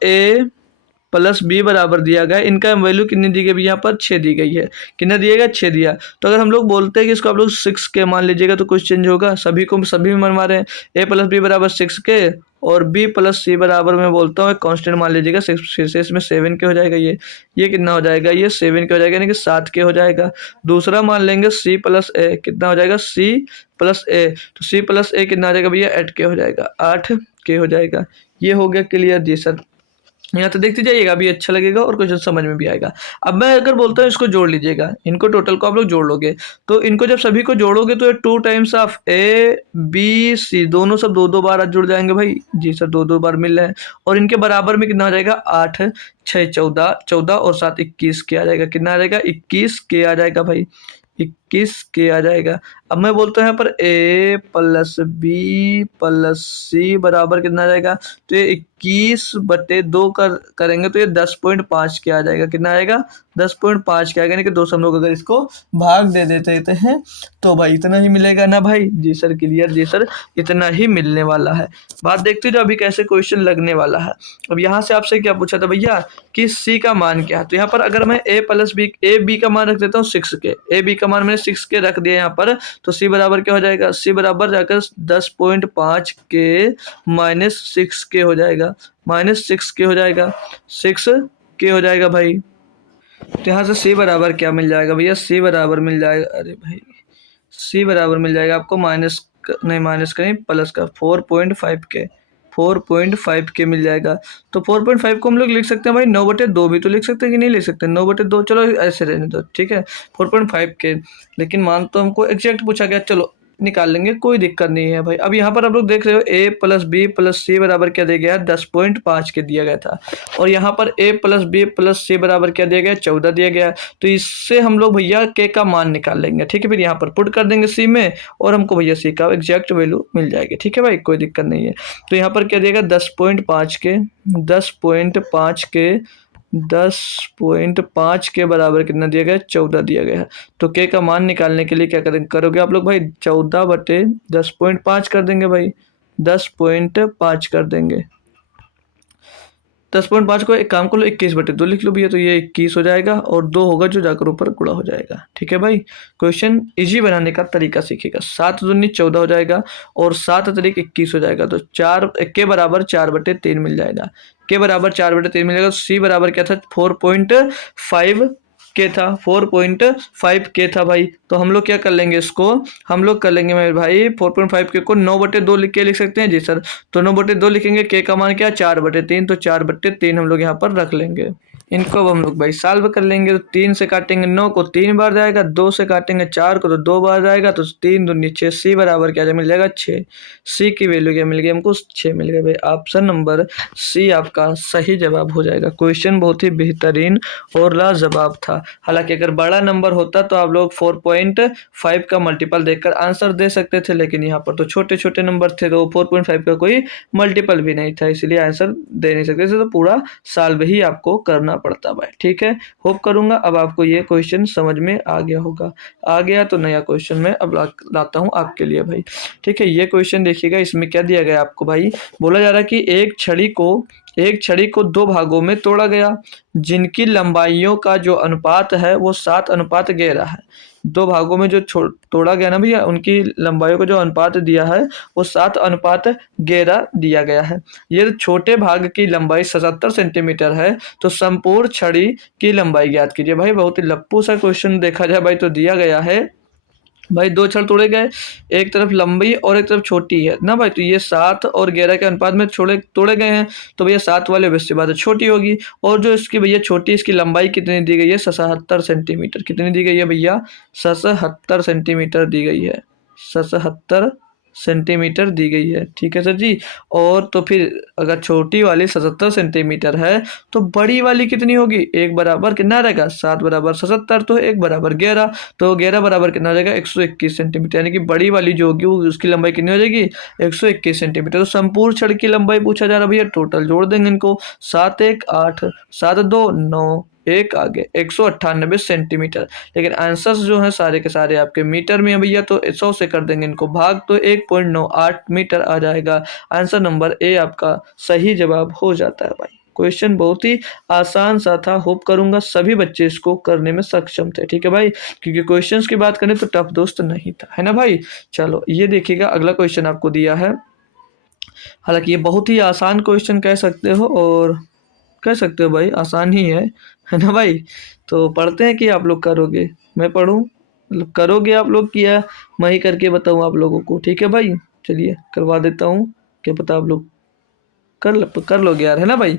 A+B बराबर दिया गया, इनका वैल्यू कितनी दी गई, यहाँ पर 6 दी गई है। कितना दिएगा, 6 दिया। तो अगर हम लोग बोलते हैं कि इसको आप लोग 6 के मान लीजिएगा तो कुछ चेंज होगा, सभी में मनवा रहे हैं। A+B बराबर 6 के और बी प्लस सी बराबर मैं बोलता हूँ एक कांस्टेंट मान लीजिएगा फिर से इसमें 7 के हो जाएगा ये कितना हो जाएगा, ये 7 के हो जाएगा यानी कि 7 के हो जाएगा। दूसरा मान लेंगे सी प्लस ए, कितना हो जाएगा सी प्लस ए, तो सी प्लस ए कितना आ जाएगा भैया 8 के हो जाएगा, 8 के हो जाएगा। ये हो गया क्लियर जी सर। यहाँ तो देखते जाइएगा, अभी अच्छा लगेगा और क्वेश्चन समझ में भी आएगा। अब मैं अगर बोलता हूँ इसको जोड़ लीजिएगा, इनको टोटल को आप लोग जोड़ लोगे, तो इनको जब सभी को जोड़ोगे तो ये 2 times of A B C दोनों सब 2-2 बार आज जुड़ जाएंगे भाई जी सर, 2-2 बार मिल रहे हैं। और इनके बराबर में कितना आ जाएगा 8 6 14, 14 और 7 21 के आ जाएगा, कितना आ जाएगा 21 के आ जाएगा भाई, 21 के आ जाएगा। अब मैं बोलता हूँ यहाँ पर ए प्लस बी प्लस सी बराबर कितना आ जाएगा, तो ये 21/2 करेंगे तो ये 10.5 के आ जाएगा, कितना आएगा 10.5 के आएगा, यानी कि 2 से हम लोग अगर इसको भाग दे देते हैं तो भाई इतना ही मिलेगा ना भाई जी सर, क्लियर जी सर, इतना ही मिलने वाला है। बात देखते जो अभी कैसे क्वेश्चन लगने वाला है। अब यहाँ से आपसे क्या पूछा था भैया कि सी का मान क्या है, तो यहाँ पर अगर मैं ए बी का मान रख देता हूँ 6 के, ए बी का मान मैंने 6 के रख दिया यहाँ पर, तो सी बराबर क्या हो जाएगा, सी बराबर जाकर 10.5 के माइनस 6 के हो जाएगा, माइनस 6 के हो जाएगा, 6 के हो जाएगा भाई। तो यहाँ से सी बराबर क्या मिल जाएगा भैया, सी बराबर मिल जाएगा, अरे भाई सी बराबर मिल जाएगा आपको माइनस का नहीं प्लस का 4.5 के, 4.5 के मिल जाएगा। तो 4.5 को हम लोग लिख सकते हैं भाई 9/2 भी तो लिख सकते हैं कि नहीं लिख सकते, 9/2 चलो ऐसे रहने दो ठीक है 4.5 के, लेकिन मान तो हमको एग्जैक्ट पूछा गया, चलो निकाल लेंगे कोई दिक्कत नहीं है भाई। अब यहाँ पर आप लोग देख रहे हो ए प्लस बी प्लस सी बराबर क्या दिया गया है 10.5 के दिया गया था, और यहाँ पर ए प्लस बी प्लस सी बराबर क्या दिया गया 14 दिया गया है। तो इससे हम लोग भैया के का मान निकाल लेंगे, ठीक है, फिर यहाँ पर पुट कर देंगे सी में और हमको भैया सी का एग्जैक्ट वैल्यू मिल जाएगी, ठीक है भाई कोई दिक्कत नहीं है। तो यहाँ पर क्या दिएगा 10.5 के 10.5 के बराबर कितना दिया गया है 14 दिया गया है। तो के का मान निकालने के लिए क्या करोगे आप लोग भाई 14/10.5 कर देंगे भाई, 10.5 कर देंगे, 10.5 को एक काम कर लो 21/2 लिख लो भैया, तो ये 21 हो जाएगा और 2 होगा जो जाकर ऊपर गुणा हो जाएगा, ठीक है भाई। क्वेश्चन इजी बनाने का तरीका सीखिएगा, 7 दूनी 14 हो जाएगा और 7 तरीक 21 हो जाएगा, तो 4 के बराबर 4/3 मिल जाएगा, के बराबर 4/3 मिल जाएगा। तो सी बराबर क्या था 4.5 के था, 4.5 के था भाई। तो हम लोग क्या कर लेंगे इसको, हम लोग कर लेंगे मेरे भाई 4.5 के को 9/2 लिख के लिख सकते हैं जी सर, तो 9/2 लिखेंगे, के का मान क्या 4/3, तो 4/3 हम लोग यहाँ पर रख लेंगे। इनको अब हम लोग भाई सॉल्व कर लेंगे, तो 3 से काटेंगे 9 को 3 बार जाएगा, 2 से काटेंगे 4 को तो 2 बार जाएगा, तो 3 दूनी 6, सी बराबर क्या मिल जाएगा 6, सी की वैल्यू क्या मिल गई हमको 6 मिल गई भाई। ऑप्शन नंबर सी आपका सही जवाब हो जाएगा। क्वेश्चन बहुत ही बेहतरीन और लाजवाब था। हालांकि अगर बड़ा नंबर होता तो आप लोग 4.5 का मल्टीपल देखकर आंसर दे सकते थे, लेकिन यहाँ पर तो छोटे छोटे नंबर थे तो 4.5 का कोई मल्टीपल भी नहीं था, इसलिए आंसर दे नहीं सकते थे, तो पूरा सॉल्व ही आपको करना पड़ता भाई, ठीक है। होप करूंगा अब आपको ये क्वेश्चन समझ में आ गया होगा। आ गया तो नया क्वेश्चन मैं अब लाता हूँ आपके लिए भाई, ठीक है। ये क्वेश्चन देखिएगा, इसमें क्या दिया गया आपको भाई, बोला जा रहा है कि एक छड़ी को 2 भागों में तोड़ा गया जिनकी लंबाइयों का जो अनुपात है वो 7:11 है। 2 भागों में जो तोड़ा गया ना भैया, उनकी लंबाइयों का जो अनुपात दिया है वो 7:11 दिया गया है। ये छोटे भाग की लंबाई 77 सेंटीमीटर है, तो संपूर्ण छड़ी की लंबाई ज्ञात कीजिए। भाई बहुत ही लप्पू सा क्वेश्चन देखा जाए भाई, तो दिया गया है भाई 2 छड़ तोड़े गए, एक तरफ लंबी और एक तरफ छोटी है ना भाई, तो ये 7 और 11 के अनुपात में तोड़े गए हैं, तो भैया 7 वाले वैसे बात है छोटी होगी, और जो इसकी भैया छोटी, इसकी लंबाई कितनी दी गई है 77 सेंटीमीटर, कितनी दी गई है भैया 77 सेंटीमीटर दी गई है, 77 सेंटीमीटर दी गई है, ठीक है सर जी। और तो फिर अगर छोटी वाली 77 सेंटीमीटर है तो बड़ी वाली कितनी होगी, एक बराबर कितना रहेगा 7 बराबर 77, तो 1 बराबर 11, तो 11 बराबर कितना हो जाएगा 121 सेंटीमीटर, यानी कि बड़ी वाली जो होगी उसकी लंबाई कितनी हो जाएगी 121 सेंटीमीटर। तो संपूर्ण छड़ की लंबाई पूछा जा रहा भैया, टोटल जोड़ देंगे इनको, 7 1 8, 7 2 9, एक आगे 198 सेंटीमीटर, लेकिन आंसर्स जो है सारे के सारे आपके मीटर में है भैया, तो 100 से कर देंगे इनको भाग, तो 1.98 मीटर आ जाएगा। आंसर नंबर ए आपका सही जवाब हो जाता है भाई। क्वेश्चन बहुत ही आसान सा था, होप करूंगा सभी बच्चे इसको करने में सक्षम थे, ठीक है भाई, क्योंकि क्वेश्चंस की बात करें तो टफ दोस्त नहीं था, है ना भाई। चलो ये देखिएगा, अगला क्वेश्चन आपको दिया है हालांकि ये बहुत ही आसान क्वेश्चन कह सकते हो, और कह सकते हो भाई आसान ही है ना भाई। तो पढ़ते हैं कि आप लोग करोगे, मैं पढ़ूं, मतलब करोगे आप लोग कि या मैं ही करके बताऊं आप लोगों को। ठीक है भाई, चलिए करवा देता हूँ, क्या पता आप लोग कर लोगे यार, है ना भाई।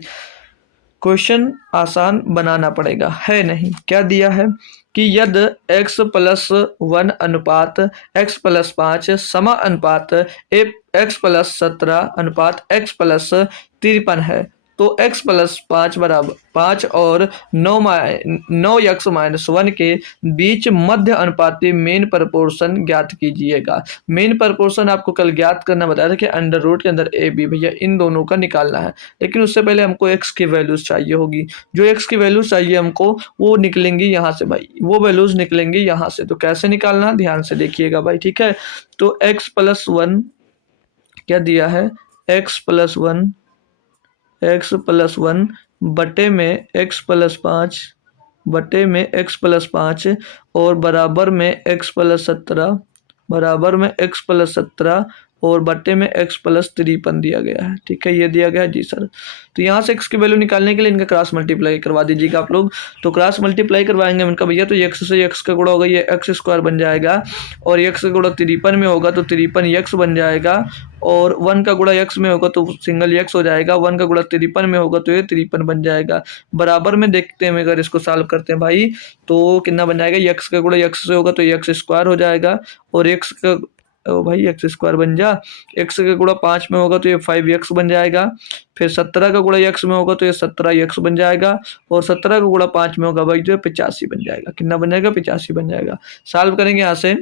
क्वेश्चन आसान बनाना पड़ेगा, है नहीं। क्या दिया है कि यदि x+1 अनुपात x+5 समा अनुपात x+17 अनुपात x+53 है, तो x+5 बराबर 5 और 9x-1 के बीच मध्य अनुपाती मेन प्रपोर्शन ज्ञात कीजिएगा। मेन प्रपोर्शन आपको कल ज्ञात करना बताया था कि अंडर रूट के अंदर ए बी, भैया इन दोनों का निकालना है। लेकिन उससे पहले हमको एक्स की वैल्यूज चाहिए होगी। जो एक्स की वैल्यूज चाहिए हमको, वो निकलेंगी यहाँ से भाई, वो वैल्यूज निकलेंगी यहाँ से। तो कैसे निकालना, ध्यान से देखिएगा भाई, ठीक है। तो x+1 क्या दिया है, x+1 बटे में x+5 बटे में x+5 और बराबर में x+17 बराबर में x+17 और बटे में x+53 दिया गया है। ठीक है, ये दिया गया है जी सर। तो यहाँ से x की वैल्यू निकालने के लिए इनका क्रॉस मल्टीप्लाई करवा दीजिएगा आप लोग। तो क्रॉस मल्टीप्लाई करवाएंगे इनका भैया, तो x से x का गुणा होगा, ये x² बन जाएगा, और x का गुणा 53 में होगा तो 53x बन जाएगा, और 1 का गुणा x में होगा तो सिंगल x हो जाएगा, 1 का गुणा 53 में होगा तो ये 53 बन जाएगा। बराबर में देखते हैं, अगर इसको सॉल्व करते हैं भाई तो कितना बन जाएगा, x का गुणा x से होगा तो x² हो जाएगा, और x का भाई x² बन जा, x का गुणा 5 में होगा तो ये 5x बन जाएगा, फिर 17 का गुणा x में होगा तो ये 17x बन जाएगा, और 17 का गुणा 5 में होगा भाई जो 85 बन जाएगा। कितना बन जाएगा, 85 बन जाएगा। सॉल्व करेंगे यहाँ से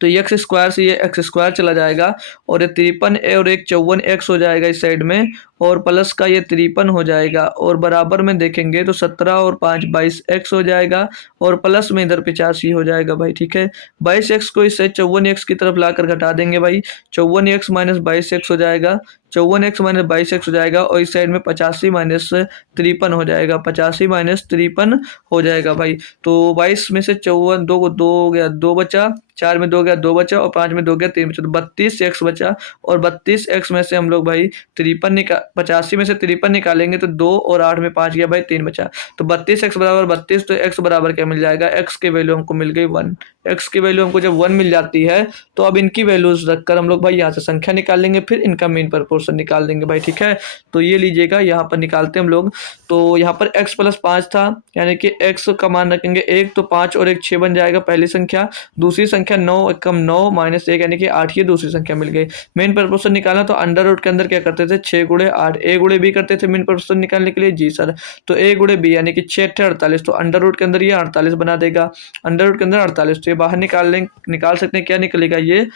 तो x² से ये x² चला जाएगा, और ये 53 और एक 54x हो जाएगा इस साइड में, और प्लस का ये 53 हो जाएगा, और बराबर में देखेंगे तो 17 और 5 22x हो जाएगा, और प्लस में इधर 85 हो जाएगा भाई। ठीक है, 22x को इससे 54x की तरफ लाकर घटा देंगे भाई, 54x माइनस 22x हो जाएगा, 54x माइनस 22x हो जाएगा, और इस साइड में 85 माइनस 53 हो जाएगा, 85 माइनस 53 हो जाएगा भाई। तो 22 में से 54 दो हो गया, 2 बचा, 4 में 2 गया, 2 बचा, और 5 में 2 गया, 3 बचा, तो 32x बचा, और 32x में से हम लोग भाई 85 में से 53 निकालेंगे तो 2 और 8 में 5 गया भाई, 3 बचा, तो 32x बराबर 32, तो x बराबर क्या मिल जाएगा, x की वैल्यू हमको मिल गई 1। x की वैल्यू हमको जब 1 मिल जाती है तो अब इनकी वैल्यूज रखकर हम लोग भाई यहाँ से संख्या निकाल लेंगे, फिर इनका मेन प्रपोर्शन निकाल देंगे भाई। ठीक है, तो ये लीजिएगा, यहाँ पर निकालते हैं हम लोग। तो यहाँ पर x+5 था, यानी कि x का मान रखेंगे 1, तो 5 और 1 6 बन जाएगा पहली संख्या। दूसरी संख्या 9 कम 9 माइनस 1 यानी कि 8, ये दूसरी संख्या मिल गई। मेन प्रपोर्शन निकालना तो अंडर रूट के अंदर क्या करते थे, 6 गुणे 8, ए गुणे बी करते थे मेन प्रपोर्शन निकालने के लिए जी सर। तो ए गुणे बी यानी कि 6 48, तो अंडर रूट के अंदर ये 48 बना देगा, अंडर रूट के अंदर 48, तो ये बाहर निकाल सकते हैं, क्या निकलेगा ये,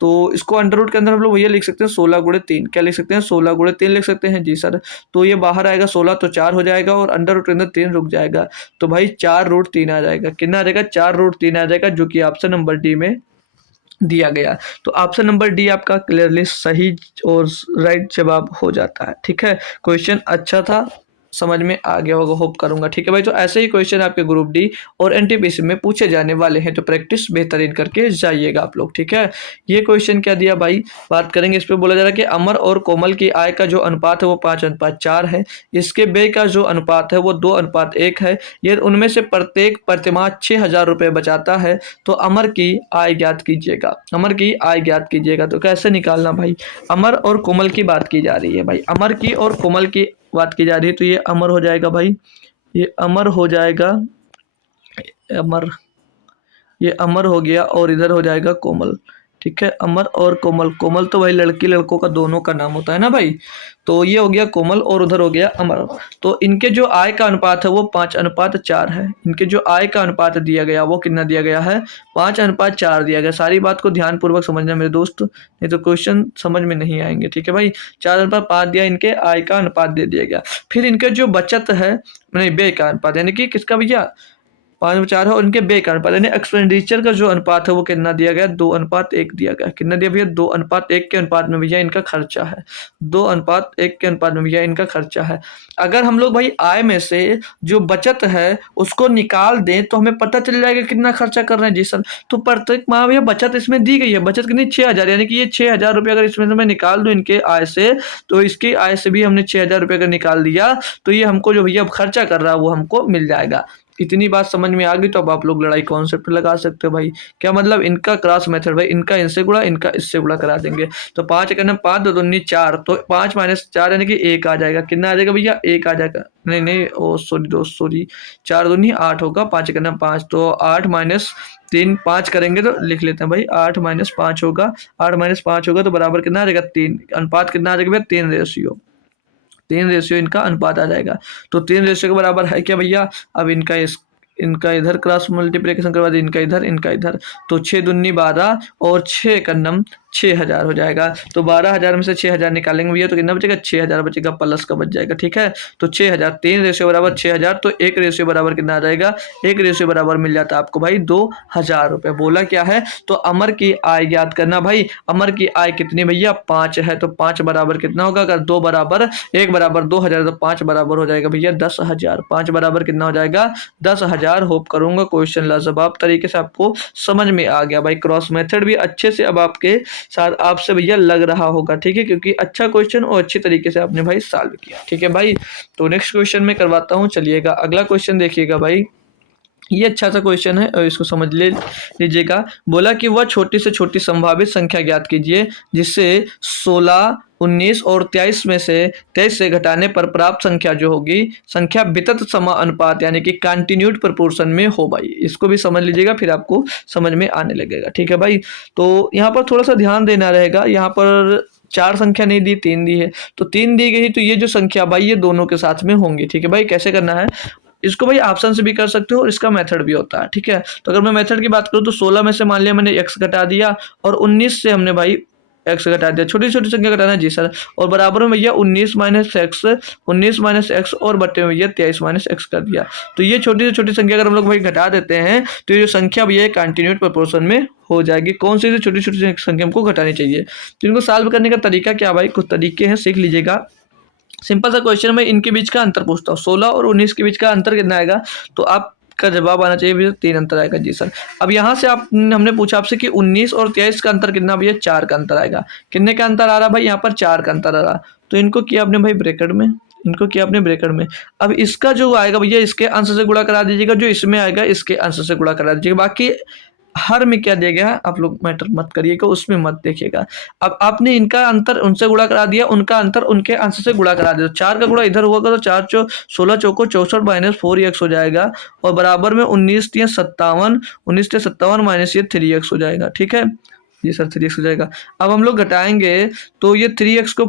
तो इसको अंडर रूट के अंदर हम लोग ये लिख सकते हैं 16 गुणे 3, क्या लिख सकते हैं 16 गुणे 3 लिख सकते हैं जी सर। तो ये बाहर आएगा 16 तो 4 हो जाएगा, और अंडर रूट के अंदर 3 रुक जाएगा, तो भाई 4√3 आ जाएगा। कितना आ जाएगा, 4√3 आ जाएगा, जो कि ऑप्शन नंबर डी में दिया गया। तो ऑप्शन नंबर डी आपका क्लियरली सही और राइट जवाब हो जाता है। ठीक है, क्वेश्चन अच्छा था, समझ में आ गया होगा, होप करूंगा। ठीक है भाई, तो ऐसे ही क्वेश्चन आपके ग्रुप डी और एनटीपीसी में पूछे जाने वाले हैं, तो प्रैक्टिस बेहतरीन करके जाइएगा आप लोग। ठीक है, ये क्वेश्चन क्या दिया भाई, बात करेंगे इस पे। बोला जा रहा है कि अमर और कोमल की आय का जो अनुपात है वो 5:4 है, इसके व्यय का जो अनुपात है वो 2:1 है, ये उनमें से प्रत्येक प्रतिमाह 6,000 रुपये बचाता है, तो अमर की आय ज्ञात कीजिएगा। अमर की आय ज्ञात कीजिएगा, तो कैसे निकालना भाई, अमर और कोमल की बात की जा रही है भाई, अमर की और कोमल की बात की जा रही है, तो ये अमर हो जाएगा भाई, ये अमर हो जाएगा, अमर, ये अमर हो गया, और इधर हो जाएगा कोमल। ठीक है, अमर और कोमल, कोमल तो भाई लड़की लड़कों का दोनों का नाम होता है ना भाई, तो ये हो गया कोमल और उधर हो गया अमर। तो इनके जो आय का अनुपात है वो 5:4 है, इनके जो आय का अनुपात दिया गया वो कितना दिया गया है, 5:4 दिया गया। सारी बात को ध्यानपूर्वक समझना मेरे दोस्त, नहीं तो क्वेश्चन समझ में नहीं आएंगे। ठीक है भाई, 4:5 दिया, इनके आय का अनुपात दे दिया गया। फिर इनके जो बचत है, नहीं व्यय का अनुपात, यानी कि किसका भैया, 5 में 4 है और इनके व्यय का अनुपात यानी एक्सपेंडिचर का जो अनुपात है वो कितना दिया गया, 2:1 दिया गया। कितना दिया भैया, 2:1 के अनुपात में भैया इनका खर्चा है, 2:1 के अनुपात में भैया इनका खर्चा है। अगर हम लोग भाई आय में से जो बचत है उसको निकाल दें तो हमें पता चल जाएगा कितना खर्चा कर रहे हैं जी सर। तो प्रत्येक माह भैया बचत इसमें दी गई है, बचत कितनी, 6,000, यानी कि ये 6,000 रुपये अगर इसमें से मैं निकाल दूं इनके आय से, तो इसकी आय से भी हमने 6,000 रुपये अगर निकाल दिया तो ये हमको जो भैया खर्चा कर रहा है वो हमको मिल जाएगा। इतनी बात समझ में आ गई तो अब आप लोग लड़ाई कॉन्सेप्ट लगा सकते हो भाई। क्या मतलब, इनका क्रॉस मेथड भाई, इनका इनसे गुणा इनका इससे गुणा करा देंगे। तो 5 करना 5 2 दूनी 4, तो 5 - 4 यानी कि 1 आ जाएगा। कितना आ जाएगा भैया, 1 आ जाएगा। नहीं नहीं ओ सॉरी दोस्त सॉरी, 4 दूनी 8 होगा, 5 करना 5, तो 8 - 3, 5 करेंगे तो लिख लेते हैं भाई, 8 - 5 होगा, 8 - 5 होगा तो बराबर कितना आ जाएगा, 3। अनुपात कितना आ जाएगा भैया, 3 रेशियो इनका अनुपात आ जाएगा। तो 3 रेशियो के बराबर है क्या भैया, अब इनका इधर क्रॉस मल्टीप्लिकेशन करवा दी, इनका इधर, तो 6 दूनी 12 और 6 का नम 6,000 हो जाएगा। तो 12,000 में से 6,000 निकालेंगे भैया तो कितना बचेगा, 6,000 बचेगा, प्लस का बच जाएगा। ठीक है, तो 6,000, 3 रेशियो बराबर 6,000, तो 1 रेशियो बराबर कितना आ जाएगा, 1 रेशियो बराबर मिल जाता है आपको भाई 2,000 रुपये। बोला क्या है, तो अमर की आय ज्ञात करना भाई। अमर की आय कितनी भैया, 5 है, तो 5 बराबर कितना होगा, अगर 2 बराबर 1 बराबर 2,000 तो 5 बराबर हो जाएगा भैया 10,000। 5 बराबर कितना हो जाएगा, 10,000। होप करूंगा क्वेश्चन लाजवाब तरीके से आपको समझ में आ गया भाई। क्रॉस मेथड भी अच्छे से अब आपके साथ आपसे भैया लग रहा होगा, ठीक है, क्योंकि अच्छा क्वेश्चन और अच्छी तरीके से आपने भाई सॉल्व किया। ठीक है भाई, तो नेक्स्ट क्वेश्चन में करवाता हूँ। चलिएगा अगला क्वेश्चन देखिएगा भाई, ये अच्छा सा क्वेश्चन है और इसको समझ लीजिएगा। बोला कि वह छोटी से छोटी संभावित संख्या ज्ञात कीजिए जिससे 16, 19 और 23 में से 23 से घटाने पर प्राप्त संख्या जो होगी संख्या वितत समानुपात यानी कि कंटिन्यूड प्रोपोर्शन में हो भाई। इसको भी समझ लीजिएगा फिर आपको समझ में आने लगेगा। ठीक है भाई, तो यहाँ पर थोड़ा सा ध्यान देना रहेगा। यहाँ पर 4 संख्या नहीं दी, 3 दी है, तो 3 दी गई तो ये जो संख्या भाई ये दोनों के साथ में होंगी। ठीक है भाई, कैसे करना है, इसको भाई ऑप्शन से भी कर सकते हो और इसका मेथड भी होता है। ठीक है, तो अगर मैं मेथड की बात करूँ तो 16 में से मान लिया मैंने x घटा दिया और 19 से हमने भाई x घटा दिया, छोटी छोटी संख्या घटाना है जी सर, और बराबर में भैया 19 - x और बट्टे में भैया 23 - x कर दिया। तो ये छोटी से छोटी संख्या अगर हम लोग भाई घटा देते हैं तो ये जो संख्या भैया कंटिन्यूड प्रोपोर्शन में हो जाएगी। कौन सी छोटी छोटी संख्या हमको घटानी चाहिए, तो इनको सॉल्व करने का तरीका क्या भाई, कुछ तरीके हैं, सीख लीजिएगा। सिंपल सा क्वेश्चन में इनके बीच का अंतर पूछता हूँ, 16 और 19 के बीच का अंतर कितना आएगा, तो आपका जवाब आना चाहिए भैया 3 अंतर आएगा जी सर। अब यहाँ से हमने पूछा आपसे कि 19 और 23 का अंतर कितना भैया, 4 का अंतर आएगा। कितने का अंतर आ रहा भाई, यहाँ पर 4 का अंतर आ रहा, तो इनको किया आपने भाई ब्रैकेट में, अब इसका जो आएगा भैया इसके अंश से गुणा करा दीजिएगा, जो इसमें आएगा इसके अंश से गुणा करा दीजिएगा। बाकी हर में क्या दिया गया है आप लोग मैटर मत करिएगा, उसमें मत देखिएगा। अब आपने इनका अंतर उनसे गुणा करा दिया, उनका अंतर उनके अंश से गुणा करा दिया। 4 का गुणा इधर होगा तो 4 16 चौको 64 - 4x हो जाएगा, और बराबर में 19 × 57 माइनस ये 3x हो जाएगा। ठीक है जी सर, 3x हो जाएगा। अब हम लोग घटाएंगे तो ये 3x को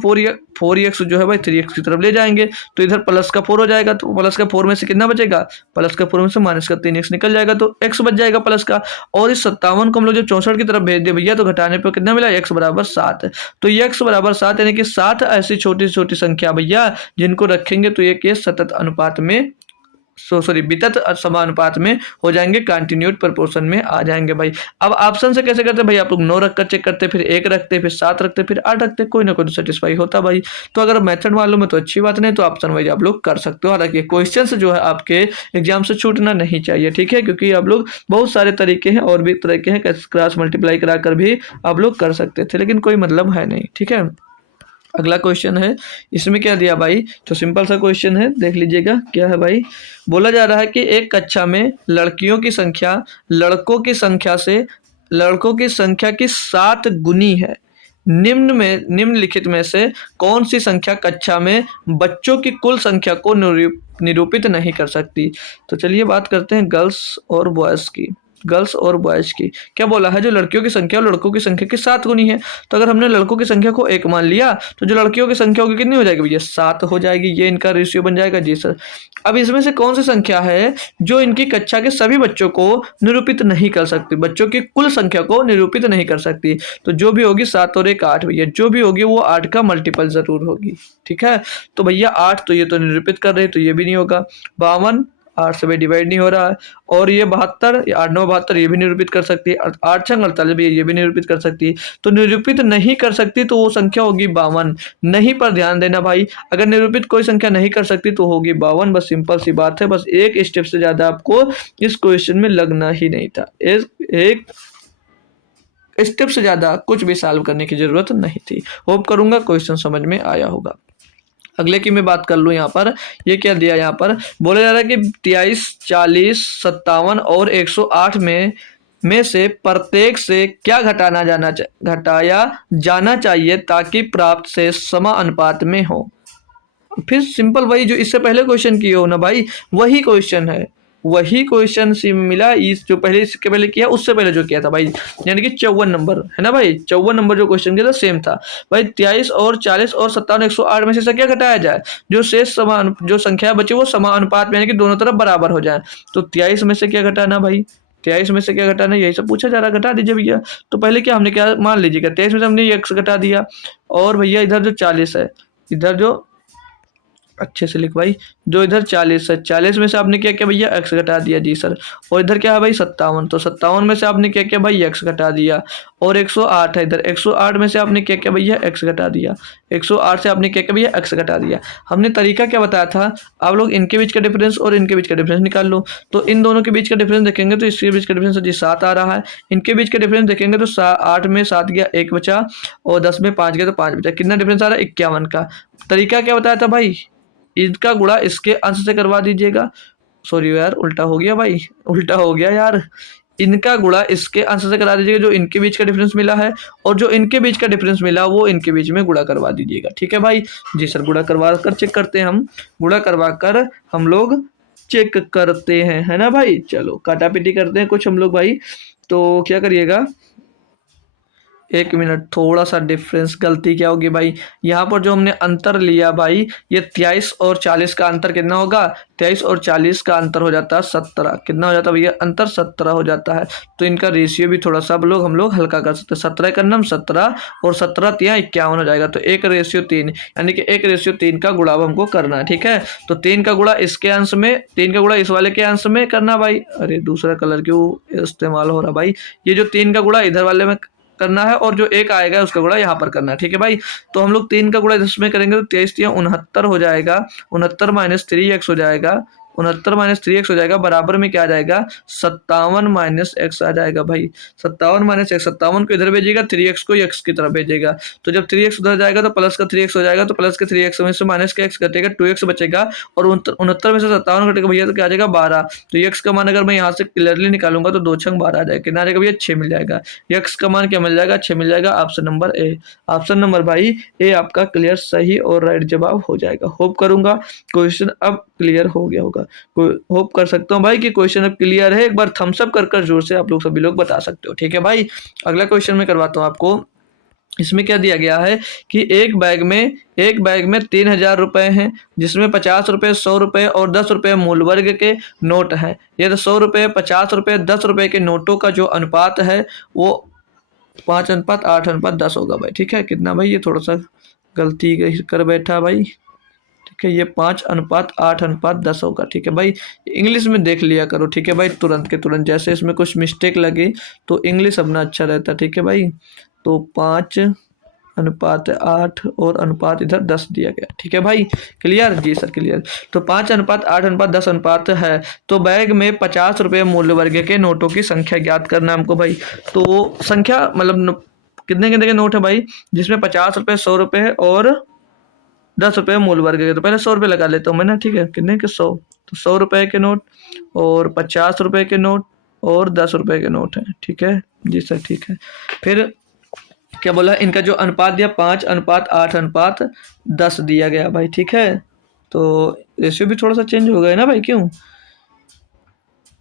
4x जो है भाई 3x की तरफ ले जाएंगे, तो इधर प्लस का 4 हो जाएगा, तो प्लस का 4 में से कितना बचेगा, प्लस का 4 में से माइनस का 3x निकल जाएगा, तो x बच जाएगा प्लस का। और इस 57 को हम लोग जब 64 की तरफ भेज दिए भैया तो घटाने पर कितना मिला, x बराबर 7। तो ये x बराबर 7 यानी कि 7 ऐसी छोटी छोटी संख्या भैया जिनको रखेंगे तो ये सतत अनुपात में वितत समानुपात में हो जाएंगे, कंटिन्यूड प्रोपोर्शन में आ जाएंगे भाई। अब ऑप्शन से कैसे करते भाई, आप लोग 9 रखकर चेक करते, फिर 1 रखते, फिर 7 रखते, फिर 8 रखते, कोई ना कोई तो सेटिस्फाई होता भाई। तो अगर मेथड मालूम है तो अच्छी बात, नहीं तो ऑप्शन वाइज आप लोग कर सकते हो। हालांकि क्वेश्चन से जो है आपके एग्जाम से छूटना नहीं चाहिए। ठीक है, क्योंकि आप लोग बहुत सारे तरीके हैं और भी तरीके हैं, क्रॉस मल्टीप्लाई कराकर भी आप लोग कर सकते थे, लेकिन कोई मतलब है नहीं। ठीक है, अगला क्वेश्चन है, इसमें क्या दिया भाई, तो सिंपल सा क्वेश्चन है, देख लीजिएगा क्या है भाई। बोला जा रहा है कि एक कक्षा में लड़कियों की संख्या लड़कों की संख्या की 7 गुनी है। निम्नलिखित में से कौन सी संख्या कक्षा में बच्चों की कुल संख्या को निरूपित नहीं कर सकती। तो चलिए बात करते हैं गर्ल्स और बॉयज़ की। क्या बोला है, जो लड़कियों की संख्या और लड़कों की संख्या की 7 गुनी है। तो अगर हमने लड़कों की संख्या को 1 मान लिया तो जो लड़कियों की संख्या होगी कितनी हो जाएगी भैया, 7 हो जाएगी। ये इनका रेशियो बन जाएगा जी सर। अब इसमें से कौन सी संख्या है जो इनकी कक्षा के सभी बच्चों को निरूपित नहीं कर सकती, बच्चों की कुल संख्या को निरूपित नहीं कर सकती। तो जो भी होगी 7 और 1 8 भैया, जो भी होगी वो 8 का मल्टीपल जरूर होगी। ठीक है, तो भैया 8 तो ये तो निरूपित कर रहे, तो ये भी नहीं होगा। 52 8 से भाई डिवाइड नहीं हो रहा है। और ये 72, ये 8 9 72, ये भी निरूपित कर सकती है। 8 6 48 भी, ये भी निरूपित कर सकती है। तो निरूपित नहीं कर सकती तो वो संख्या होगी 52। नहीं पर ध्यान देना भाई, अगर निरूपित कोई संख्या नहीं कर सकती तो होगी 52। बस सिंपल सी बात है, बस एक स्टेप से ज़्यादा आपको इस क्वेश्चन में लगना ही नहीं था। एक स्टेप से ज़्यादा कुछ भी सॉल्व करने की ज़रूरत नहीं थी। होप करूँगा क्वेश्चन समझ में आया होगा। अगले की मैं बात कर लूँ यहाँ पर, ये क्या दिया यहाँ पर, बोला जा रहा है कि 23 40 57 और 108 में से प्रत्येक से क्या घटाया जाना चाहिए ताकि प्राप्त से समानुपात में हो। फिर सिंपल वही जो इससे पहले क्वेश्चन किए हो ना भाई, वही क्वेश्चन है, वही क्वेश्चन से मिला। इस जो पहले इसके पहले किया उससे पहले जो किया था भाई, यानी कि 54 नंबर है ना भाई, 54 नंबर जो क्वेश्चन किया था सेम था भाई। 23 और 40 और 57 108 में से क्या घटाया जाए, जो शेष समान जो संख्या बची वो समानुपात में, यानी कि दोनों तरफ बराबर हो जाए। तो 23 में से क्या घटाना भाई, 23 में से क्या घटाना, यही सब पूछा जा रहा है, घटा दीजिए भैया। तो पहले क्या हमने क्या मान लीजिएगा, 23 में से हमने x घटा दिया, और भैया इधर जो 40 है, इधर जो अच्छे से लिख भाई, जो इधर 40 है, 40 में से आपने क्या किया भैया, x घटा दिया जी सर। और इधर क्या है भाई 57, तो 57 में से आपने क्या किया भाई, x घटा दिया। और 108 है इधर, 108 में से आपने क्या किया भैया, x घटा दिया। 108 से आपने क्या किया भैया, x घटा दिया। हमने तरीका क्या बताया था, आप लोग इनके बीच का डिफरेंस और इनके बीच का डिफरेंस निकाल लो। तो इन दोनों के बीच का डिफरेंस देखेंगे तो इसके बीच का डिफरेंस जी 7 आ रहा है। इनके बीच का डिफरेंस देखेंगे तो 8 में 7 गया 1 बचा, और 10 में 5 गया तो 5 बचा। कितना डिफरेंस आ रहा है, 51 का। तरीका क्या बताया था भाई, इसका गुणा इसके अंश से करवा दीजिएगा। सॉरी यार, उल्टा हो गया भाई, उल्टा हो गया यार। इनका गुणा इसके अंश से करा दीजिएगा जो इनके बीच का डिफरेंस मिला है, और जो इनके बीच का डिफरेंस मिला वो इनके बीच में गुणा करवा दीजिएगा। ठीक है भाई, जी सर, गुणा करवा कर चेक करते हैं हम, गुणा करवा कर हम लोग चेक करते हैं, है ना भाई। चलो काटा पीटी करते हैं कुछ हम लोग भाई। तो क्या करिएगा, 1 मिनट, थोड़ा सा डिफरेंस, गलती क्या होगी भाई, यहाँ पर जो हमने अंतर लिया भाई, ये 23 और 40 का अंतर कितना होगा, 23 और 40 का अंतर हो जाता है 17। कितना हो जाता है भैया, अंतर 17 हो जाता है। तो इनका रेशियो भी थोड़ा सा हम लोग हल्का कर सकते हैं। 17 का नाम 17 और 17 तिया 51 हो जाएगा। तो 1:3, यानी कि 1:3 का गुणा हमको करना है। ठीक है, तो 3 का गुणा इसके अंश में, 3 का गुणा इस वाले के अंश में करना भाई। अरे दूसरा कलर क्यों इस्तेमाल हो रहा भाई, ये जो 3 का गुणा इधर वाले में करना है, और जो 1 आएगा उसका गुणा यहाँ पर करना है। ठीक है भाई, तो हम लोग 3 का गुणा इसमें करेंगे तो 23 तिया 69 हो जाएगा, 69 माइनस 3x हो जाएगा, 69 माइनस 3x हो जाएगा, बराबर में क्या आ जाएगा, 57 माइनस x आ जाएगा भाई। 57 माइनस x, 57 को इधर भेजिएगा, 3x को x की तरफ भेजिएगा। तो जब 3x उधर जाएगा तो प्लस का 3x हो जाएगा, तो प्लस के 3x में से माइनस का x घटेगा, 2x बचेगा, और 69 में से 57 घटेगा भैया तो क्या आ जाएगा 12। तो x का मान अगर मैं यहाँ से क्लियरली निकालूंगा तो 2 छंग 12 आ जाएगा। कितना आ जाएगा भैया, 6 मिल जाएगा। x का मान क्या मिल जाएगा, 6 मिल जाएगा। Option number A, option number भाई ए आपका क्लियर, सही और राइट जवाब हो जाएगा। होप करूंगा क्वेश्चन अब क्लियर हो गया होगा। होप कर सकता हूँ भाई कि क्वेश्चन अब क्लियर है। एक बार थम्स अप कर जोर से आप लोग सभी लोग बता सकते हो। ठीक है भाई, अगला क्वेश्चन मैं करवाता हूँ आपको। इसमें क्या दिया गया है कि एक बैग में 3000 रुपए हैं, जिसमें 50 रुपए, 100 रुपए और 10 रुपए मूल वर्ग के नोट हैं। ये तो 100 रुपए, 50 रुपए, 10 रुपए के नोटों का जो अनुपात है वो 5:8:10 होगा भाई। ठीक है, कितना भाई, ये थोड़ा सा गलती कर बैठा भाई। ठीक है, ये 5:8:10 होगा। ठीक है भाई, इंग्लिश में देख लिया करो। ठीक है भाई, तुरंत के तुरंत, जैसे इसमें कुछ मिस्टेक लगे तो इंग्लिश अपना अच्छा रहता है। ठीक है भाई, तो 5:8 और अनुपात इधर 10 दिया गया। ठीक है भाई, क्लियर, जी सर क्लियर। तो 5:8:10 अनुपात है। तो बैग में 50 रुपये मूल्य वर्ग के नोटों की संख्या ज्ञात करना हमको भाई। तो संख्या मतलब कितने कितने के नोट है भाई, जिसमें 50 रुपये, 100 रुपये और 10 रुपये मूल वर्ग के। तो पहले 100 रुपये लगा लेता हूँ मैं ना। ठीक है, कितने के 100, तो 100 रुपये के नोट और 50 रुपये के नोट और 10 रुपये के नोट हैं। ठीक है जी सर, ठीक है। फिर क्या बोला, इनका जो अनुपात दिया 5:8:10 दिया गया भाई। ठीक है, तो रेशियो भी थोड़ा सा चेंज हो गया ना भाई, क्यों,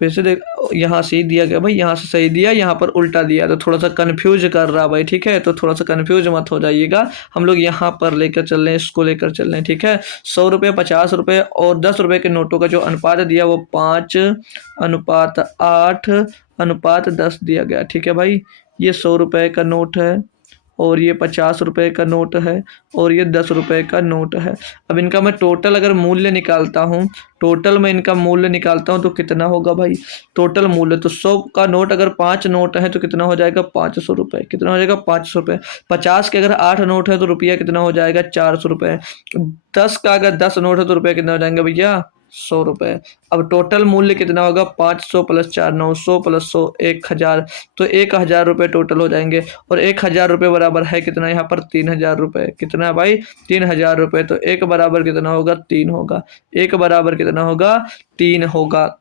फिर से देख, यहाँ सही दिया गया भाई, यहाँ से सही दिया, यहाँ पर उल्टा दिया, तो थोड़ा सा कंफ्यूज कर रहा भाई। ठीक है, तो थोड़ा सा कंफ्यूज मत हो जाइएगा, हम लोग यहाँ पर लेकर चल रहे हैं, इसको लेकर चल रहे हैं। ठीक है, 100 रुपये, 50 रुपये और 10 रुपये के नोटों का जो अनुपात दिया वो 5:8:10 दिया गया। ठीक है भाई, ये 100 रुपये का नोट है और ये 50 रुपये का नोट है और ये 10 रुपये का नोट है। अब इनका मैं टोटल अगर मूल्य निकालता हूँ, टोटल में इनका मूल्य निकालता हूँ तो कितना होगा भाई, टोटल मूल्य तो 100 का नोट अगर 5 नोट है तो कितना हो जाएगा 500 रुपये, कितना हो जाएगा 500 रुपये। 50 के अगर 8 नोट है तो रुपया कितना हो जाएगा 400 रुपये। 10 का अगर 10 नोट है तो रुपया कितना हो जाएंगे भैया 100 रुपये। अब टोटल मूल्य कितना होगा 500 प्लस 4 900 प्लस 100 1000, तो 1000 रुपये टोटल हो जाएंगे। और 1000 रुपये बराबर है कितना यहाँ पर 3000 रुपये, कितना है भाई 3000 रुपये। तो एक बराबर कितना होगा 3 होगा, एक बराबर कितना होगा 3 होगा